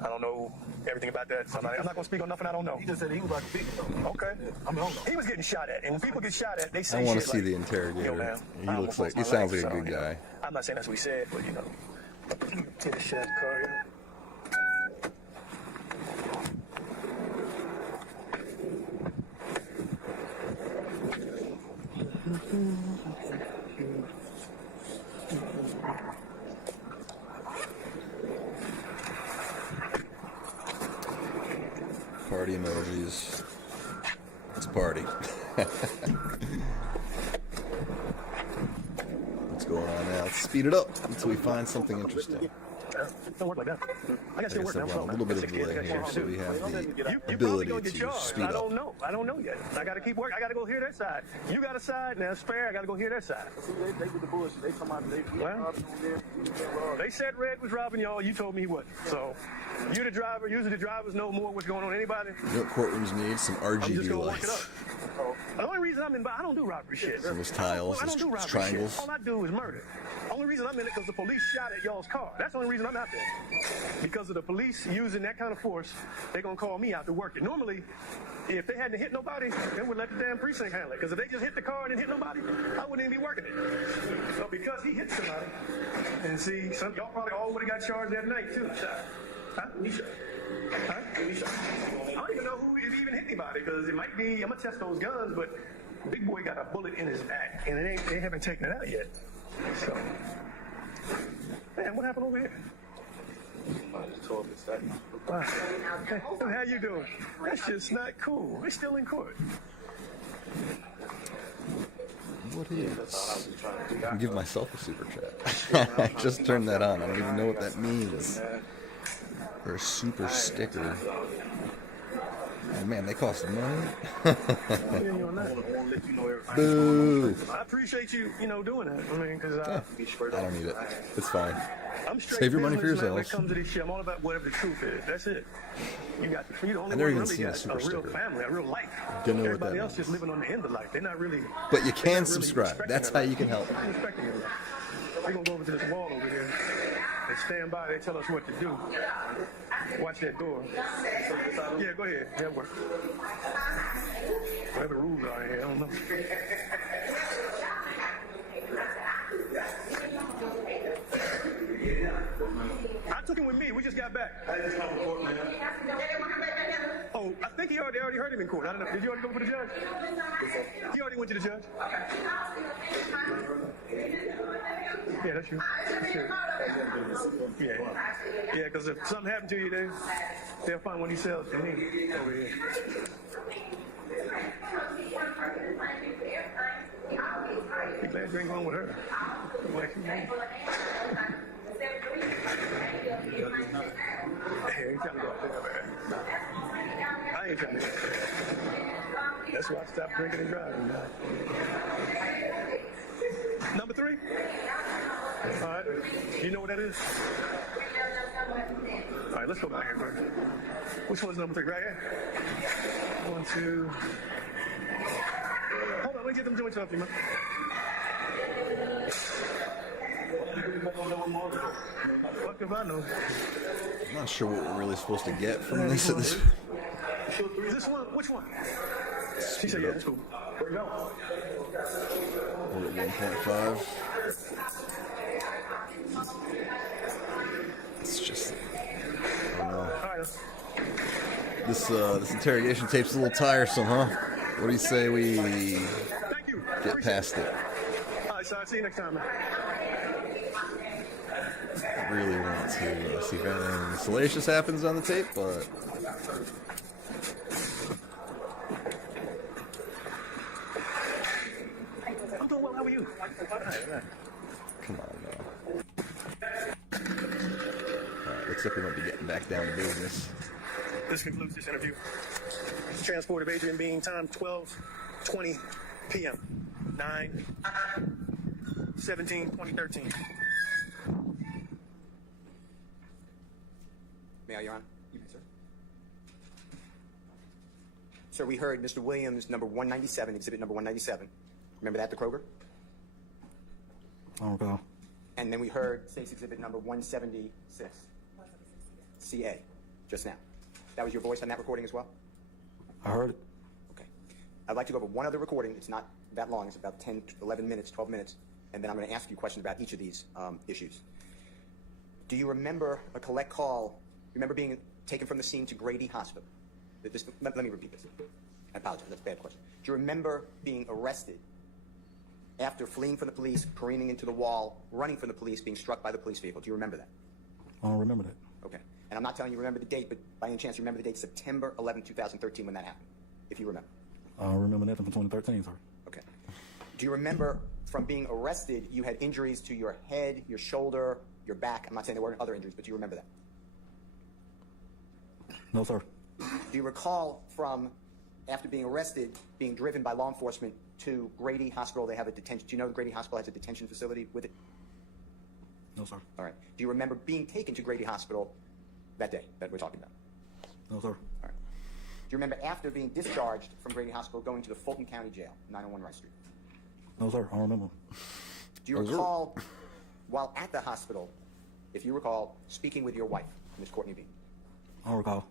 I don't know everything about that. So I'm not going to speak on nothing I don't know. He just said he was like a victim. Okay. I mean, hold on. He was getting shot at, and when people get shot at, they say I want to shit see like, the interrogator. Yo, man, He I'm looks almost like, he my sounds life, like a so, good you know, guy. I'm not saying that's what he said, but you know, get a shot car here. Party emojis. It's a party. What's going on now? Let's speed it up until we find something interesting. Don't work like that. I got to Like I work now. said, we're on a little bit of a delay here, so we have the You ability probably gonna get to yours. speed I don't up. know. I don't know yet. I got to keep working. I got to go hear their side. You got a side, now it's fair. I got to go hear their side. See, they with the bullshit. They come out, they Well, they said Red was robbing y'all. You told me he wasn't. So you're the driver. Usually the drivers know more what's going on than anybody. You know what courtrooms need? Some I'm just RGB gonna work it up. lights. The only reason I'm in, I don't do robbery shit. Some of tiles, I don't do those robbery triangles. shit. All I do is murder. Only reason I'm in it because the police shot at y'all's car. That's the only reason. reason I'm out there. Because of the police using that kind of force, they're going to call me out to work it. Normally, if they hadn't hit nobody, they would let the damn precinct handle it. Because if they just hit the car and didn't hit nobody, I wouldn't even be working it. So because he hit somebody, and see, y'all probably all would have got charged that night too. Huh? Huh? I don't even know who even hit anybody, because it might be, I'm going to test those guns, but big boy got a bullet in his back, and they haven't taken it out yet. So, man, what happened over here? Wow. Hey, how you doing? That's just not cool. We're still in court. What is? I'll give myself a super chat. I just turned that on. I don't even know what that means. Or a super sticker. Oh man, they cost money. Boo. I appreciate you, doing that. I mean, because I don't need it. It's fine. I'm straight. Save your money for business, man, when yourselves. it comes to this shit, I'm all about whatever the truth is. That's it. You got the only never one even really seen a got super a real sticker. family, a real life. Don't know what Everybody that else means. just living on the end of life. They're not really. But you they're can not really subscribe. respecting That's their how you life. can help. They're respecting their life. We're gonna go over to this wall over here. They stand by. They tell us what to do. Watch that door. Yeah, go ahead. That works. Whatever the rules are here, I don't know. I took him with me. We just got back. Oh, I think he already heard him in court. I don't know. Did you already go for the judge? He already went to the judge. Yeah, that's you. That's you. Yeah, because if something happened to you, they'll find one of these cells for me over here. Be glad you ain't going with her. Like you ain't. Hey, ain't trying to go out there, man. I ain't trying to go out there. That's why I stopped drinking and driving. Number 3? All right. You know what that is? All right, let's go back here first. Which one's number 3? Right here? 1, 2. Hold on, let me get them joints off you, man. Fuck if I know. I'm not sure what we're really supposed to get from this. This one? Which one? She said, yeah, that's cool. Where you go? We're at 1.5. It's just, I don't know. All right. This interrogation tape's a little tiresome, huh? What do you say we Thank you. get past it? All right, so I'll see you next time, man. I really want to see if anything salacious happens on the tape, but I'm doing well. How are you? come on now. Alright, looks like we might be getting back down to business. This concludes this interview. Transport of Adrian Bean, time 12:20 p.m. 9/17/2013. May I, Your Honor? You may, sir. Sir, we heard Mr. Williams, number 197, exhibit number 197. Remember that, the Kroger? I don't recall. And then we heard State's exhibit number 176, CA, just now. That was your voice on that recording as well? I heard it. Okay. I'd like to go over one other recording. It's not that long. It's about 10, 11 minutes, 12 minutes. And then I'm going to ask you questions about each of these issues. Do you remember a collect call? Remember being taken from the scene to Grady Hospital? Let me repeat this. I apologize. That's a bad question. Do you remember being arrested after fleeing from the police, careening into the wall, running from the police, being struck by the police vehicle? Do you remember that? I don't remember that. Okay. And I'm not telling you remember the date, but by any chance you remember the date September 11, 2013 when that happened, if you remember. I don't remember nothing from 2013, sir. Okay. Do you remember from being arrested you had injuries to your head, your shoulder, your back? I'm not saying there weren't other injuries, but do you remember that? No, sir. Do you recall from after being arrested being driven by law enforcement to Grady Hospital? They have a detention. Do you know Grady Hospital has a detention facility with it? No, sir. All right. Do you remember being taken to Grady Hospital that day that we're talking about? No, sir. All right. Do you remember after being discharged from Grady Hospital going to the Fulton County Jail, 901 Rice Street? No, sir. I don't remember. Do you recall while at the hospital if you recall, speaking with your wife, Ms. Courtney Bean. I don't recall.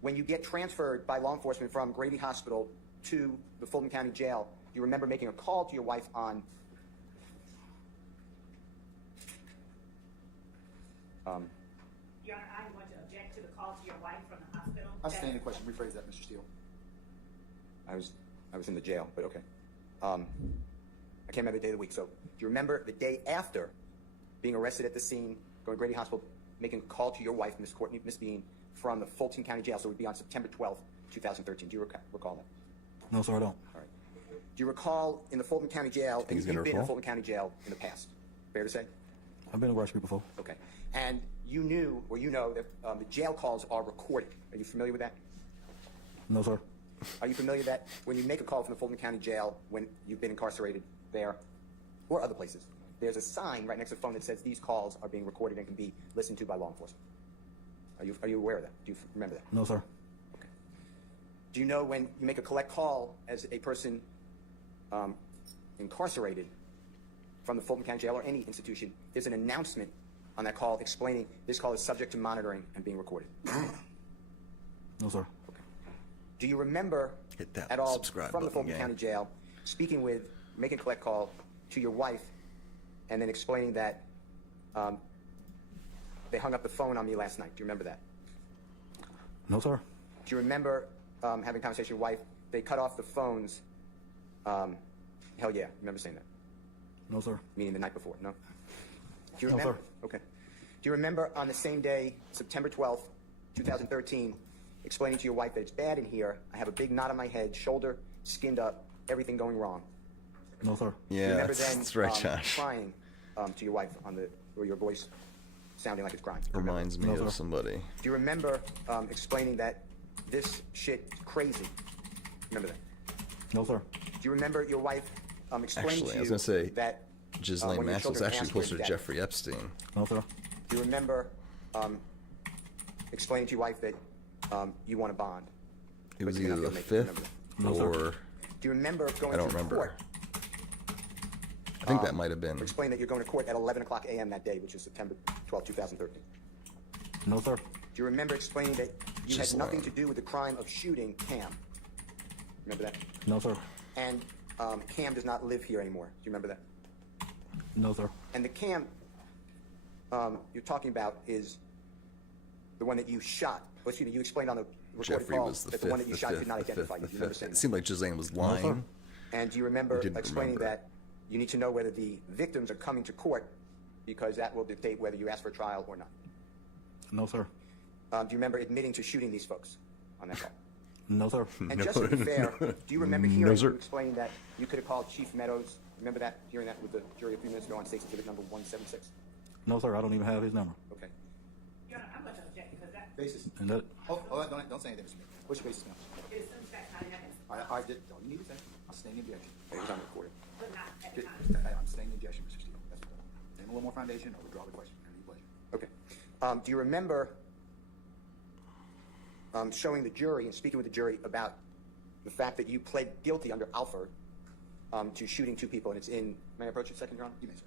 When you get transferred by law enforcement from Grady Hospital to the Fulton County Jail, you remember making a call to your wife on Your Honor, I'm going to object to the call to your wife from the hospital. I'm staying the question. Rephrase that, Mr. Steele. I was in the jail, but okay. I can't remember the day of the week. So do you remember the day after being arrested at the scene, going to Grady Hospital, making a call to your wife, Miss Bean, from the Fulton County Jail? So it would be on September 12th, 2013. Do you recall that? No, sir, I don't. All right. Do you recall in the Fulton County Jail, and you've been in Fulton County Jail in the past? Fair to say? I've been to Rush Street before. Okay. And you knew, or you know, that the jail calls are recorded. Are you familiar with that? No, sir. Are you familiar that when you make a call from the Fulton County Jail when you've been incarcerated there or other places, there's a sign right next to the phone that says these calls are being recorded and can be listened to by law enforcement? Are you aware of that? Do you remember that? No, sir. Okay. Do you know when you make a collect call as a person incarcerated from the Fulton County Jail or any institution, there's an announcement on that call explaining this call is subject to monitoring and being recorded? No, sir. Do you remember Hit that at all subscribe from the button, Fulton gang. County Jail speaking with, making a collect call to your wife and then explaining that they hung up the phone on me last night? Do you remember that? No, sir. Do you remember having a conversation with your wife? They cut off the phones. Hell yeah. Remember saying that? No, sir. Meaning the night before? No? Do you No, remember? sir. Okay. Do you remember on the same day, September 12th, 2013, explaining to your wife that it's bad in here, I have a big knot on my head, shoulder skinned up, everything going wrong? No, sir. Do you Yeah, remember that's then right, Josh. crying to your wife or your voice sounding like it's crying? Do you remember? Reminds me No, of sir. somebody. Do you remember explaining that this shit is crazy? Remember that? No, sir. Do you remember your wife explaining Actually, to you I was gonna say that Ghislaine when your Maxwell's children actually asked for closer to death? Jeffrey Epstein. No, sir. Do you remember explaining to your wife that you want a bond? It but was you're not either gonna the make it? Do you remember 5th that? No, sir. or Do you remember going I don't to remember. court? I think that might have been. Explain that you're going to court at 11 o'clock a.m. that day, which is September 12, 2013. No, sir. Do you remember explaining that you had Ghislaine. nothing to do with the crime of shooting Cam? Remember that? No, sir. And Cam does not live here anymore. Do you remember that? No, sir. And the Cam you're talking about is the one that you shot. Oh, excuse me, you explained on the recorded Jeffrey call was the that 5th. the one that you the shot 5th, could not the identify 5th, you. the Do you remember 5th. saying It that? seemed like Ghislaine was sir. lying. And do you remember didn't explaining remember. that you need to know whether the victims are coming to court because that will dictate whether you ask for a trial or not? No, sir. Do you remember admitting to shooting these folks on that call? No, sir. And just to be fair, do you remember hearing sir. you explain that you could have called Chief Meadows? Remember that? Hearing that with the jury a few minutes ago on State's Exhibit number 176? No, sir. I don't even have his number. Okay. Your Honor, I'm going to object because that Basis. And that, Don't say anything, Mr. Mayor. What's your basis now? it assumes that kind of evidence, I did. Don't you need to say? I'm staying in the objection. It was on recording. but not at the time. I'm staying in the objection, Mr. Steele. That's what I'm doing. Name a little more foundation or withdraw the question. Any pleasure. Okay. Do you remember showing the jury and speaking with the jury about the fact that you pled guilty under Alford to shooting two people, and it's in, may I approach it, second, Your Honor? You may, sir.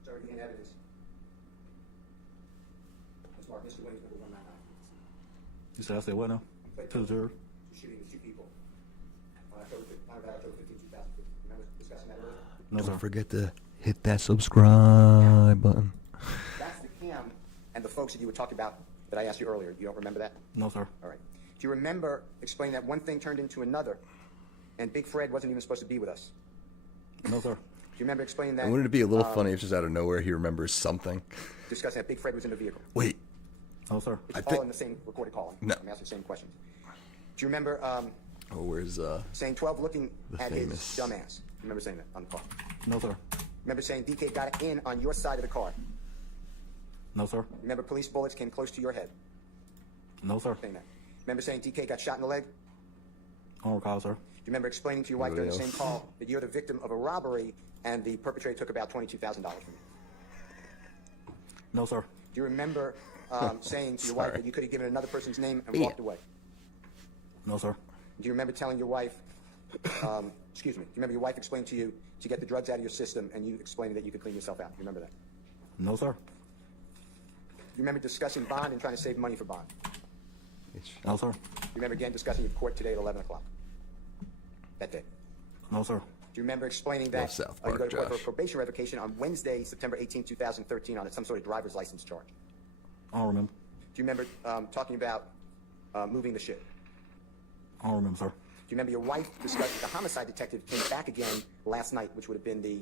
It's already in evidence. Ms. Mark, Mr. Williams, number 199. you said I said what now? Pled To the jury? to shooting the two people on October 15, 2015. Remember discussing that earlier? No, Don't sir. forget to hit that subscribe button. That's the Cam and the folks that you were talking about that I asked you earlier. You don't remember that? No, sir. All right. Do you remember explaining that one thing turned into another, and Big Fred wasn't even supposed to be with us? No, sir. Do you remember explaining that? And wouldn't it be a little funny if just out of nowhere he remembers something? Discussing that Big Fred was in the vehicle. Wait, No, sir. It's I all think- in the same recorded call. No. I'm asking the same questions. Do you remember where's saying 12 looking The at famous- his dumbass? You remember saying that on the call? No, sir. Remember saying DK got in on your side of the car? No, sir. Remember police bullets came close to your head? No, sir. Saying that. Remember saying DK got shot in the leg? I don't recall, sir. Do you remember explaining to your wife during the Anybody same else? call that you're the victim of a robbery and the perpetrator took about $22,000 from you? No, sir. Do you remember saying to your wife Sorry. that you could have given another person's name and Yeah. walked away? No, sir. Do you remember telling your wife, excuse me, do you remember your wife explained to you to get the drugs out of your system and you explaining that you could clean yourself out? Do you remember that? No, sir. you remember discussing bond and trying to save money for bond? No, sir. You remember again discussing in court today at 11 o'clock? That day. No, sir. Do you remember explaining that Love South you go Park, to court for a Josh. probation revocation on Wednesday, September 18, 2013 on some sort of driver's license charge? I don't remember. Do you remember talking about moving the ship? I don't remember, sir. Do you remember your wife discussed with the homicide detective came back again last night, which would have been the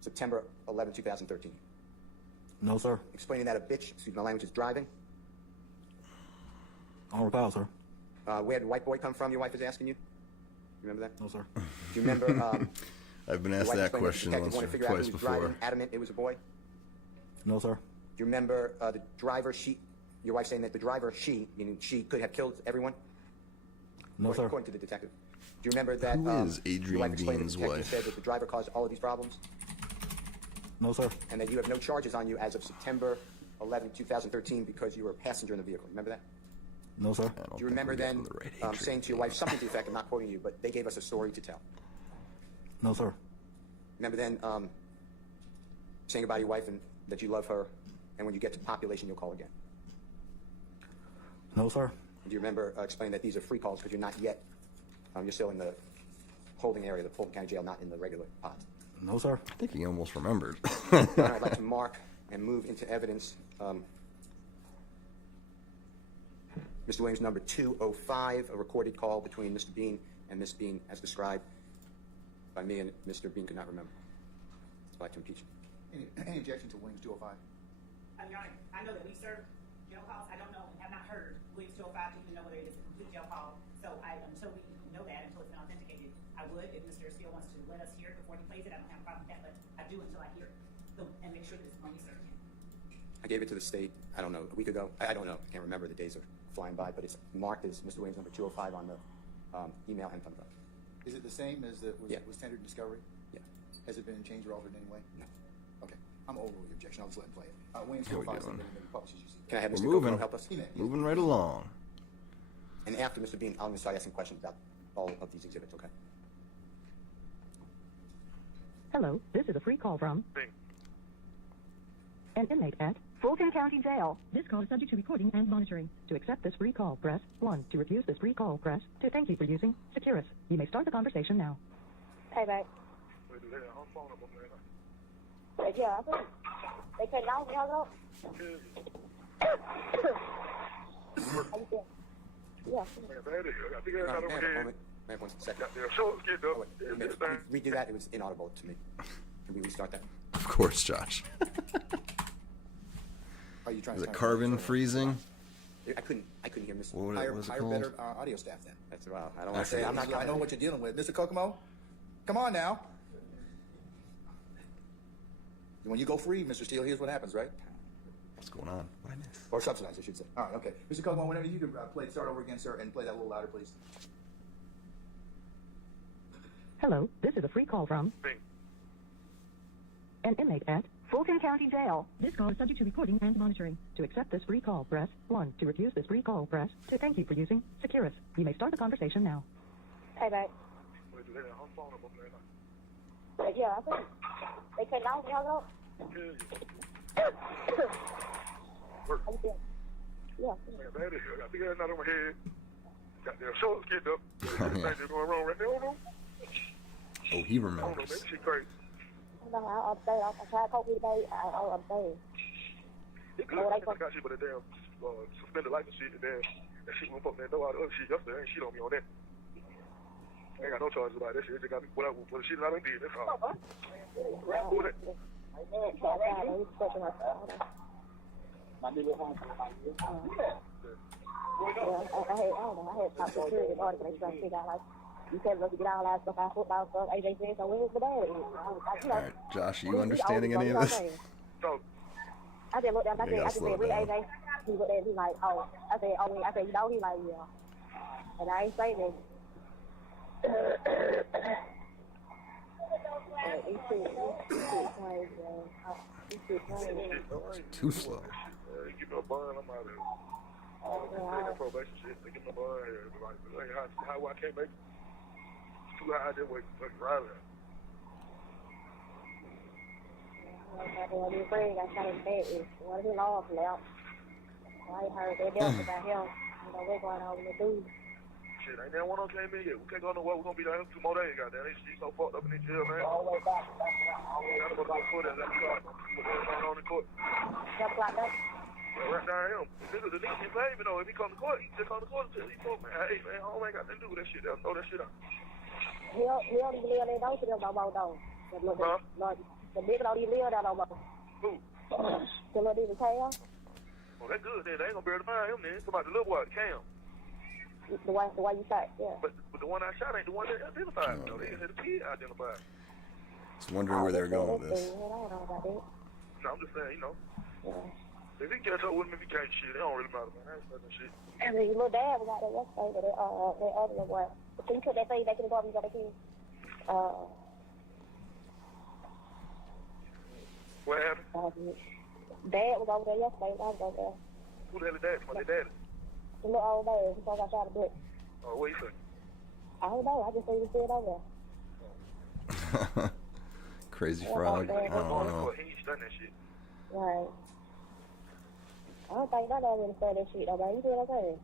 September 11, 2013? No, sir. Explaining that a bitch, excuse my language, is driving? I don't recall, sir. Where did the white boy come from, your wife is asking you? You remember that? No, sir. Do you remember... I've been your asked wife that explained question the detective once wanted or to figure out who twice was driving, before. adamant it was a boy? No, sir. Do you remember the driver, your wife saying that the driver, meaning she could have killed everyone? No, sir. According to the detective. Do you remember that Who is your Adrian wife explained that Dean's the detective wife? said that the driver caused all of these problems? No, sir. And that you have no charges on you as of September 11, 2013 because you were a passenger in the vehicle. Remember that? No, sir. I don't Do you think remember we're getting then the right Adrian saying to your wife something to the effect, I'm not quoting you, but they gave us a story to tell? No, sir. Remember then saying about your wife and that you love her, and when you get to population, you'll call again? No, sir. Do you remember explaining that these are free calls because you're not yet, you're still in the holding area, the Fulton County Jail, not in the regular pod? No, sir. I think he almost remembered. All right, I'd like to mark and move into evidence Mr. Williams, number 205, a recorded call between Mr. Bean and Miss Bean as described by me, and Mr. Bean could not remember. I'd like to impeach him. Any objection to Williams 205? Your Honor, I know that we serve jail calls. I don't know and have not heard Williams 205 to even know whether it is a complete jail call. So until we know that, until it's been authenticated, I would, if Mr. Steele wants to let us hear it before he plays it, I don't have a problem with that, but I do until I hear it. So, and make sure that it's only served him. I gave it to the state, I don't know, a week ago. I don't know. I can't remember. The days are flying by, but it's marked as Mr. Williams, number 205 on the email and thumb drive. Is it the same as it was, Yeah. was tendered in discovery? Yeah. Has it been changed or altered in any way? No. Okay. I'm over with your objection. I'll just let him play it. Williams How we 205 is doing? the publishers you see. Can I have We're Mr. moving. Coco help us? Moving right along. And after Mr. Bean, I'm going to start asking questions about all of these exhibits, okay? Hello, this is a free call from an inmate at Fulton County Jail. This call is subject to recording and monitoring. To accept this free call, press 1. To refuse this free call, press 2. Thank you for using Securus. You may start the conversation now. Playback. Yeah, I think they couldn't know me, hello? How you doing? Yeah. May I have one second? Oh, wait, can we redo that? It was inaudible to me. Can we restart that? Of course, Josh. Are you trying Is to it carbon freezing? I couldn't hear Mr. What was it hire called? better audio staff then? That's wow. I don't want to say. I'm not. I know what you're dealing with. Mr. Kokomo, come on now. When you go free, Mr. Steele, here's what happens, right? What's going on? What I miss? Or subsidized, I should say. All right, okay. Mr. Kokomo, whenever you can start over again, sir, and play that a little louder, please. Hello, this is a free call from an inmate at Fulton County Jail. This call is subject to recording and monitoring. To accept this free call, press 1. To refuse this free call, press 2. Thank you for using Securus. You may start the conversation now. Playback. Yeah, I think they couldn't know me, hello? How you doing? Yeah. Oh, he remembers. No, I'll update. I'll try to call me today. I'll update. Suspended license sheet, and then that shit went up there. No other shit yesterday. Ain't shit on me on that. I ain't got no charges about that shit. They got me what the shit that I done did. That's all. Who that? I had top security guard, but they trying to figure out, like, you said, look, get all that stuff out, football stuff, AJ said, so where's the day? All right, Josh, are you understanding any of this? I just looked down, I just said, where's AJ? He looked at me like, oh, I said, you know, he like, yeah. And I ain't saying it. Too slow. You give me a bun, I'm out of here. Take that probation shit. They give me a bun here. Like, how I can't make it. It's too high. I just wait fucking riding. I'm afraid I try to bet is what he lost now. I heard they dealt about him. You know, we're going over the dude. Shit, ain't that one on came in yet. We can't go nowhere. We're gonna be down here 2 more days, goddamn. They so fucked up in the jail, man. All the way back. Gotta go to the court and let me go. What's going on in court? Just like that. Well, right down him. The nigga can blame me though. If he come to court, he just come to court and tell he told man, hey man, I ain't got nothing to do with that shit. They'll throw that shit out. He don't even live there, don't them no more, though. The nigga don't even live there no more. Who? The little nigga Cam. Well, that's good then. They ain't gonna be able to find him then. Somebody, the little boy, Cam. The one you shot, yeah. But the one I shot ain't the one that identified me, though. They had the kid identified. Just wondering where they're going with this. I don't know about that. No, I'm just saying, you know. Yeah. If he catch up with him, if he can't shit, it don't really matter, man. That's nothing shit. And then your little dad was out there yesterday with that other one. So you took that thing back in the garbage, you got the kid. What happened? Dad was over there yesterday when I was over there. Who the hell is that? My daddy? The little old man, he told I shot a brick. Oh, what you say? I don't know, I just think he was over there. Crazy frog. I don't know. He ain't done that shit. Right. I don't think none of them really said that shit, though, but you did okay.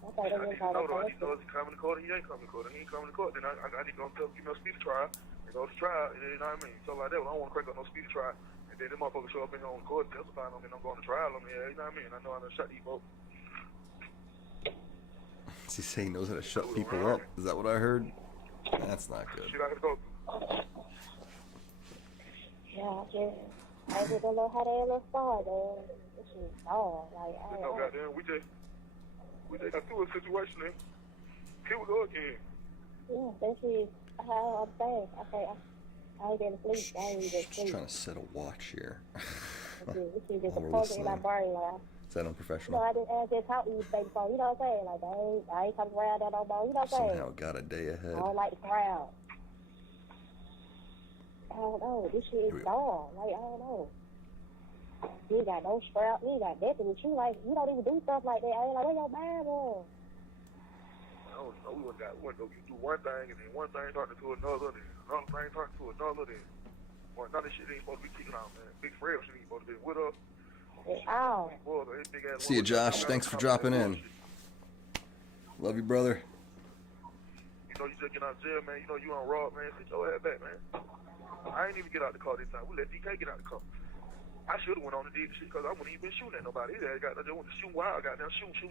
I think they really called he knows he's coming to court and he ain't coming to court. And he ain't coming to court, then I need to go tell him, give me a speedy trial. And go to trial, you know what I mean? So like that, I don't want to crank up no speedy trial. And then them motherfuckers show up in here on court and testify on me and I'm going to trial on me. Yeah, you know what I mean? I know I done shot these folks. Does he say he knows how to shut people up? Is that what I heard? That's not good. Shit, I gotta go. Yeah, I just don't know how they respond, man. This is all like, I No, goddamn, we just got through a situation and here we go again. Yeah, this is how I'm saying. I ain't been asleep. I ain't even Just sleep. trying to set a watch here. This is just a While we're program in my listening. brain, like. Is that You unprofessional? know, I just talk to you before, you know what I'm saying? Like, I ain't coming around there no more, you know what I'm saying? Somehow got a day ahead. I don't like the crowd. I don't know, this shit is dumb. Like, I don't know. You ain't got no strap, you ain't got nothing with you. Like, you don't even do stuff like that. I ain't like, where your Bible? I don't know, we went to do one thing and then one thing talking to another, then another thing talking to another, then well, none of this shit ain't supposed to be kicking out, man. Big Fred shit ain't supposed to be with us. See you, Josh. Thanks for dropping in. Love you, brother. You know, you just get out of jail, man. You know, you on Raw, man. Sit your ass back, man. I ain't even get out the car this time. We let DK get out the car. I should have went on and did the shit because I wouldn't even been shooting at nobody. I just went to shoot wild. Got down, shoot. 12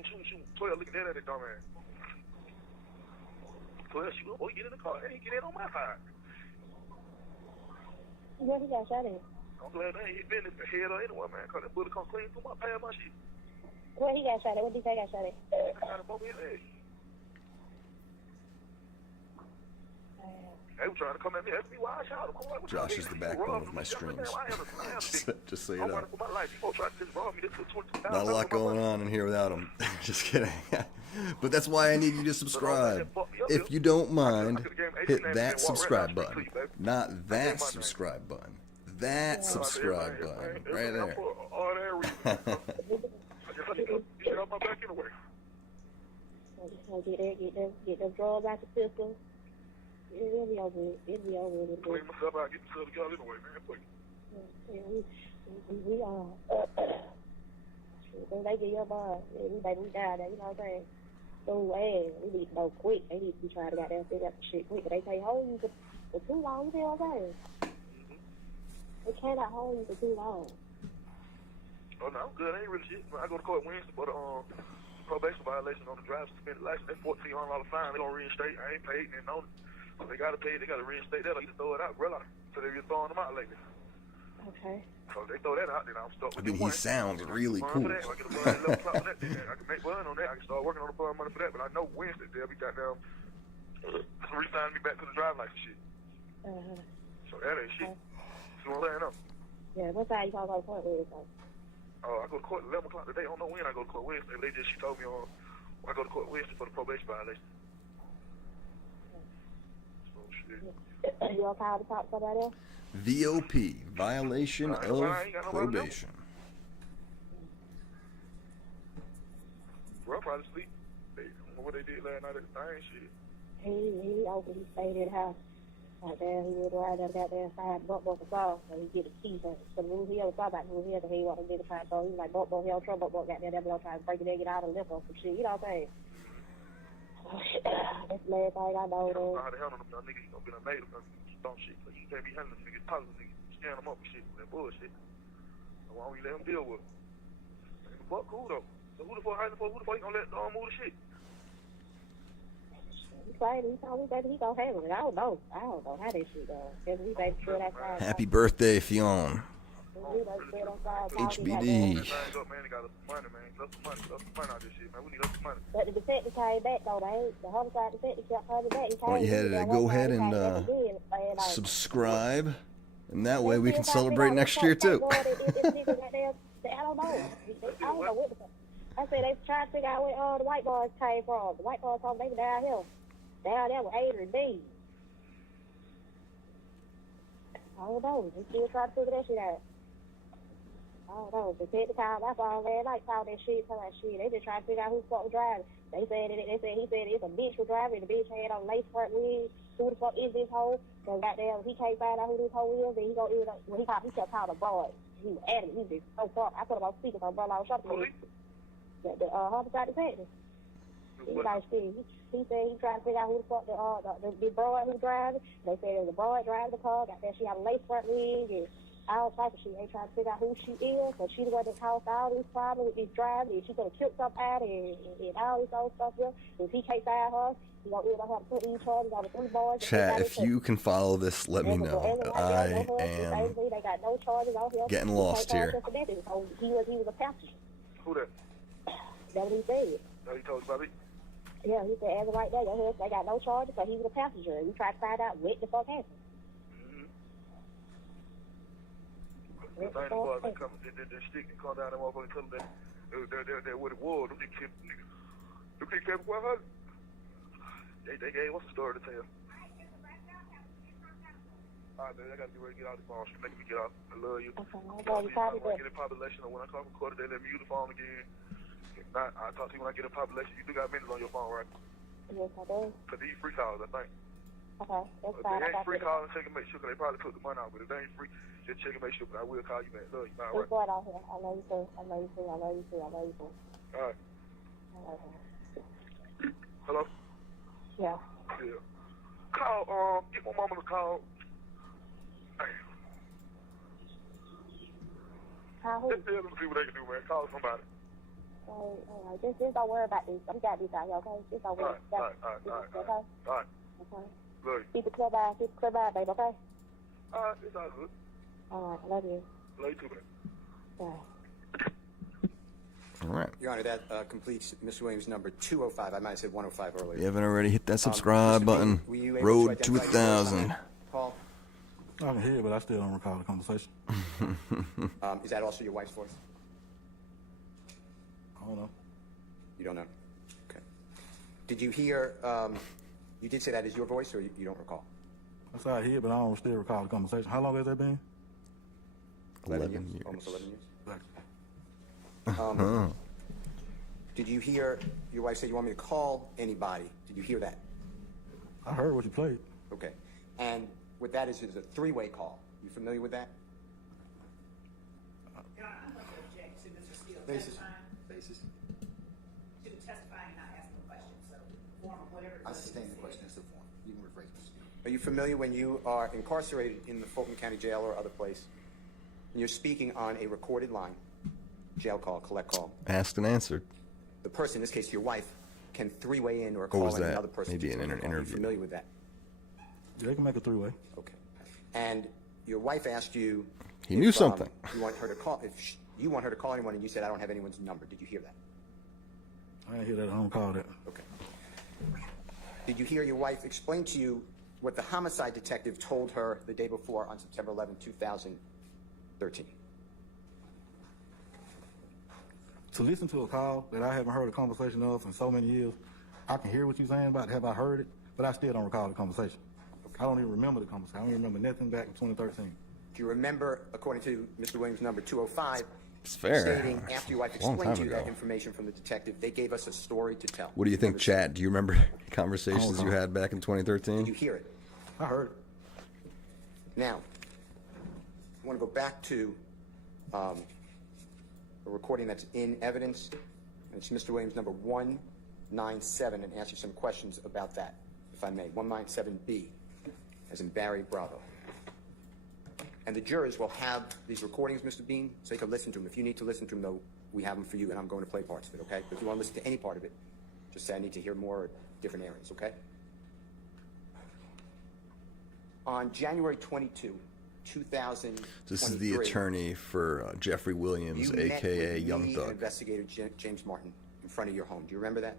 looking at that dumb ass. 12 shoot. Boy, get in the car. Hey, get in on my side. Where he got shot at? I'm glad they ain't been in the head or anywhere, man, because that bullet come clean through my past my shit. Where he got shot at? Where DK got shot at? I got him over his head. They were trying to come at me, ask me why I shot him. Like, Josh is the backbone of my streams. Just so you know. Not a lot going on in here without him. Just kidding. But that's why I need you to subscribe. If you don't mind, hit that subscribe button. Not that subscribe button. That subscribe button. Right there. Get them drugs out the system. It'll be over with. It'll be over with. Clean myself out, get myself together anyway, man. We they get your bond. We down there, you know what I'm saying? So, hey, we need to know quick. They need to be trying to goddamn figure out the shit quick. But they say hold you for too long, you know what I'm saying? They cannot hold you for too long. Oh, no, I'm good. I ain't really shit. I go to court Wednesday for the probation violation on the driver's suspended license. That $1,400 fine, they gonna reinstate. I ain't paid, and no. They gotta pay, they gotta reinstate that or either throw it out, umbrella. So they've been throwing them out lately. Okay. So if they throw that out, then I'm stuck with I mean, he sounds really cool. I get a bun at 11 o'clock on that, then I can make bun on that. I can start working on the bun money for that, but I know Wednesday they'll be goddamn re-signing me back to the driving license shit. So that ain't shit. See what I'm saying? Yeah, what time you gonna go to court with? I go to court at 11 o'clock today. I don't know when I go to court Wednesday. She told me I go to court Wednesday for the probation violation. You gonna call to talk to somebody else? VOP, violation of probation. Bro, probably sleep. They don't know what they did last night at the thing, shit. He opened, he stayed in the house. Goddamn, he was right there, goddamn, side buck the saw, so he get the key. So when he ever saw about who he had, he wanted to get the pine, so he was like, buck, he on trouble, buck, goddamn, that boy trying to break it in, get out of the lip or some shit, you know what I'm saying? That's the last thing I know, though. How the hell them young niggas gonna be done made them dumb shit. So you can't be handling niggas positive niggas, scan them up and shit with that bullshit. So why don't you let them deal with it? And the buck cool though. So who the fuck you gonna let move the shit? He claimed, he told me, baby, he gonna handle it. I don't know how that shit goes. Cause we baby straight outside. Happy birthday, Fionn. We baby straight outside. HBD. But the detective came back though, the homicide detective kept coming back. He Well, you had to go ahead and subscribe, and that way we can celebrate next year too. I don't know. I don't know what the fuck. I said they tried to figure out where the white boys came from. The white boys told them they were down here. Down there with Adrian D. I don't know. They still trying to figure that shit out. I don't know. The detective called my phone last night, called that shit, told that shit. They just trying to figure out who the fuck was driving. He said it's a bitch was driving. The bitch had on lace front wig. Who the fuck is this hoe? So goddamn, he can't find out who this hoe is. Then he go in. When he kept calling the boy. He was adamant. He was just so fucked. I put him on speaker, so brother, I was shot him. The homicide detective. He like shit. He said he tried to figure out who the fuck the broad who driving. They said it was the broad driving the car. Got there, she had a lace front wig and all type of shit. They trying to figure out who she is. So she the one that caused all these problems with this driving. And she gonna kill something out and all this old stuff here. If he can't find her, he gonna have to put these charges on the 3 boys. Chat, if you can follow this, let me know. I am they got no charges on him. getting lost here. So he was a passenger. Who that? That's what he said. That he told you about it? Yeah, he said, as of right there, they got no charges, so he was a passenger. And we tried to find out what the fuck happened. The thing was, they come, they stick and come down and motherfucker tell them that what it was. Them niggas kept quiet. They gave us a story to tell. Alright, baby, I gotta get ready to get out of the phone. She's making me get out. I love you. Okay, When I get in population, or when I come from quarter, they let me use the phone again. If not, I'll talk to you when I get in population. You do got minutes on your phone, right? Yes, I do. Because these free calls, I think. Okay, that's If fine. they ain't free, call and check and make sure, because they probably took the money out. But if they ain't free, just check and make sure. But I will call you back. Love you. All right. What's going on here? I love you too. I love you too. I love you too. I love you too. All right. All right. Hello? Yeah. Yeah. Call, get my mama to call. Call who? Just tell them to see what they can do, man. Call somebody. All right. Just don't worry about this. We got this out here, okay? Just don't worry. All right. Okay? All right. Okay. Love you. Keep it clear by, baby, okay? All right. It's all good. All right. I love you. Love you too, man. Bye. All right. Your Honor, that completes Mr. Williams' number 205. I might have said 105 earlier. If you haven't already, hit that subscribe Mr. button. Were you able Road to to identify yourself on 1,000. that call? I can hear it, but I still don't recall the conversation. Is that also your wife's voice? I don't know. You don't know? Okay. Did you hear, you did say that is your voice, or you don't recall? That's how I hear it, but I don't still recall the conversation. How long has that been? 11 years. Almost 11 years. Exactly. Did you hear your wife say you want me to call anybody? Did you hear that? I heard what you played. Okay. And what that is a 3-way call. You familiar with that? Your Honor, I'm going to object to Mr. Steele Basis. testifying. To testifying and not asking a question, so form of whatever. I sustain the question as the form. You can rephrase it. Are you familiar when you are incarcerated in the Fulton County Jail or other place, and you're speaking on a recorded line, jail call, collect call? Asked and answered. The person, in this case your wife, can 3-way in or Or call was in that another person. maybe to in take an the call. Are you interview? familiar with that? Yeah, they can make a 3-way. Okay. And your wife asked you. He knew something. You want her to call. If you want her to call anyone, and you said I don't have anyone's number. Did you hear that? I didn't hear that. I don't call that. Okay. Did you hear your wife explain to you what the homicide detective told her the day before on September 11, 2013? To listen to a call that I haven't heard a conversation of in so many years, I can hear what you're saying about have I heard it, but I still don't recall the conversation. Okay. I don't even remember the conversation. I don't even remember nothing back in 2013. Do you remember, according to Mr. Williams' number 205, It's fair. stating after your wife Long explained time to you that ago. information from the detective, they gave us a story to tell? What do you think, Remember- Chad? Do you remember conversations Oh, you no. had back in 2013? Did you hear it? I heard it. Now, I want to go back to a recording that's in evidence, and it's Mr. Williams number 197, and ask you some questions about that, if I may. 197B, as in Barry Bravo. And the jurors will have these recordings, Mr. Bean, so you can listen to them. If you need to listen to them, though, we have them for you, and I'm going to play parts of it, okay? But if you want to listen to any part of it, just say I need to hear more different areas, okay? On January 22, 2023... This is the attorney for Jeffery Williams, you a.k.a. met with Young me Thug. and Investigator James Martin in front of your home. Do you remember that?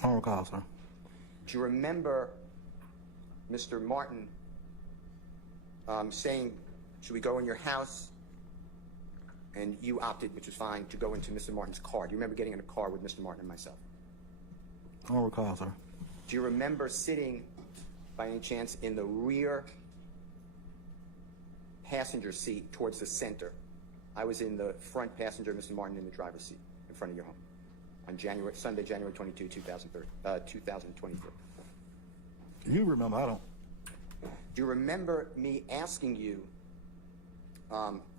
I don't recall, sir. Do you remember Mr. Martin saying, should we go in your house? And you opted, which was fine, to go into Mr. Martin's car. Do you remember getting in a car with Mr. Martin and myself? I don't recall, sir. Do you remember sitting, by any chance, in the rear passenger seat towards the center? I was in the front passenger, Mr. Martin in the driver's seat in front of your home on Sunday, January 22, 2023. You remember, I don't. Do you remember me asking you,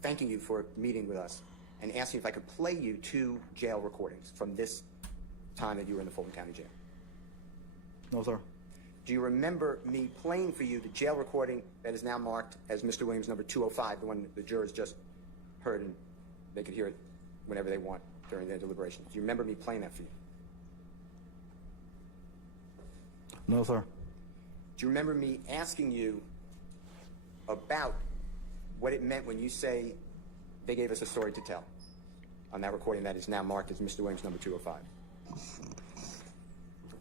thanking you for meeting with us, and asking if I could play you 2 jail recordings from this time that you were in the Fulton County Jail? No, sir. Do you remember me playing for you the jail recording that is now marked as Mr. Williams number 205, the one the jurors just heard, and they could hear it whenever they want during their deliberations? Do you remember me playing that for you? No, sir. Do you remember me asking you about what it meant when you say they gave us a story to tell on that recording that is now marked as Mr. Williams number 205?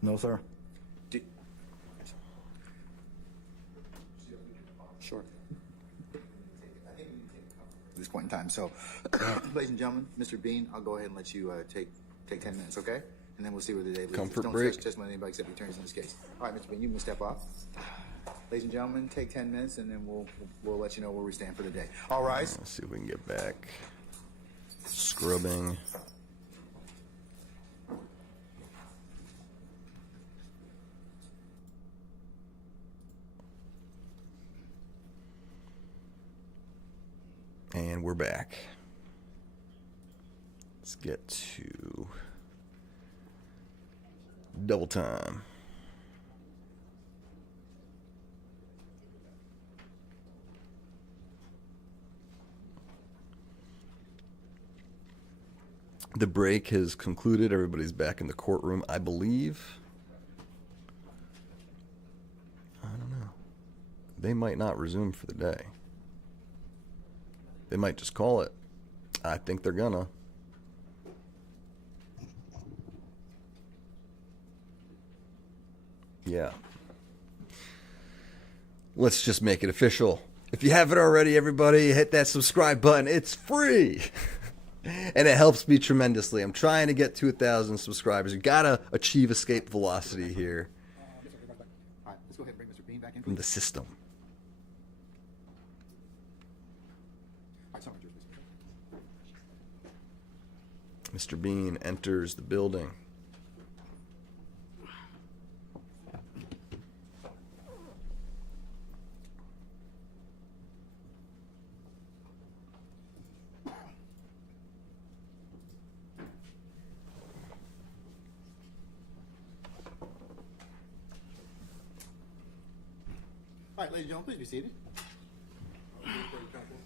No, sir. Sure. At this point in time. So, ladies and gentlemen, Mr. Bean, I'll go ahead and let you take 10 minutes, okay? And then we'll see where the day leads. Comfort Don't break. touch testimony anybody except the attorneys in this case. All right, Mr. Bean, you can step off. Ladies and gentlemen, take 10 minutes, and then we'll let you know where we stand for the day. All rise. Let's see if we can get back. Scrubbing. And we're back. Let's get to double time. The break has concluded. Everybody's back in the courtroom, I believe. I don't know. They might not resume for the day. They might just call it. I think they're gonna. Yeah. Let's just make it official. If you haven't already, everybody, hit that subscribe button. It's free. And it helps me tremendously. I'm trying to get to 1,000 subscribers. You gotta achieve escape velocity here. All right, let's go ahead and bring Mr. Bean back in. From the system. All right, sorry, Mr. Bean enters the building. All right, ladies and gentlemen, please be seated.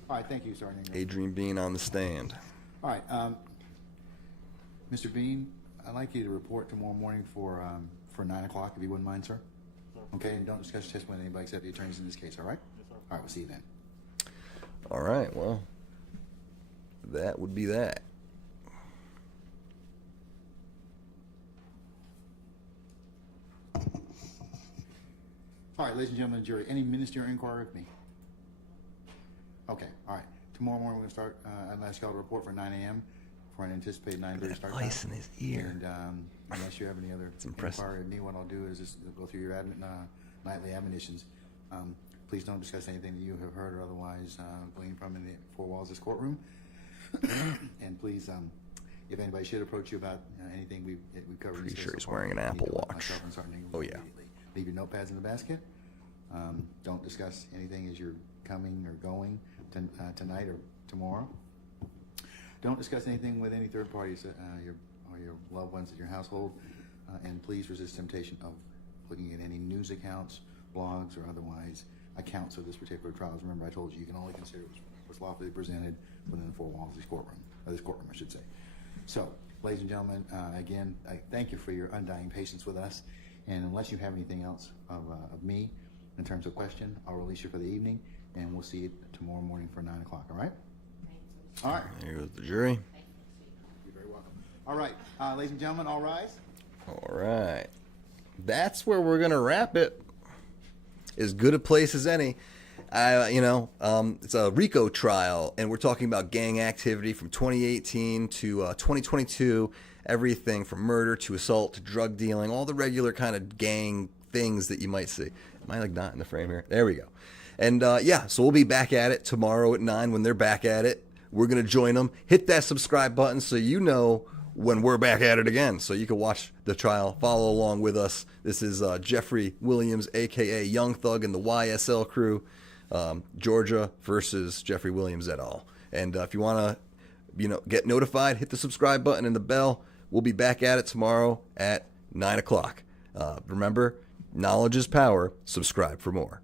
All right, thank you, Sergeant. Adrian Bean on the stand. All right, Mr. Bean, I'd like you to report tomorrow morning for 9 o'clock, if you wouldn't mind, sir. Okay, and don't discuss testimony with anybody except the attorneys in this case, all right? All right, we'll see you then. All right, well, that would be that. All right, ladies and gentlemen of the jury, any ministerial inquiry with me? Okay, all right. Tomorrow morning, we're going to start, I'd ask y'all to report for 9 a.m. for an anticipated 9:30 start time. Ice in his ear. And unless you have any other inquiry of me, what I'll do is just go through your nightly admonitions. Please don't discuss anything that you have heard or otherwise gleaned from in the 4 walls of this courtroom. And please, if anybody should approach you about anything we've covered in this Pretty case sure so he's far, wearing an you need Apple to let Watch. myself and Sergeant Ingram Oh, know yeah. immediately. Leave your notepads in the basket. Don't discuss anything as you're coming or going tonight or tomorrow. Don't discuss anything with any third parties or your loved ones in your household. And please resist temptation of looking at any news accounts, blogs, or otherwise accounts of this particular trial. Remember, I told you can only consider what's lawfully presented within the four walls of this courtroom, I should say. So, ladies and gentlemen, again, I thank you for your undying patience with us. And unless you have anything else of me in terms of question, I'll release you for the evening, and we'll see you tomorrow morning for 9 o'clock. All right? All right. There goes the jury. You're very welcome. All right, ladies and gentlemen, all rise. All right. That's where we're going to wrap it. As good a place as any. It's a RICO trial, and we're talking about gang activity from 2018 to 2022. Everything from murder to assault to drug dealing, all the regular kind of gang things that you might see. Am I not in the frame here? There we go. And so we'll be back at it tomorrow at 9 when they're back at it. We're going to join them. Hit that subscribe button so you know when we're back at it again, so you can watch the trial, follow along with us. This is Jeffery Williams, a.k.a. Young Thug and the YSL crew, Georgia versus Jeffery Williams et al. And if you want to get notified, hit the subscribe button and the bell. We'll be back at it tomorrow at 9 o'clock. Remember, knowledge is power. Subscribe for more.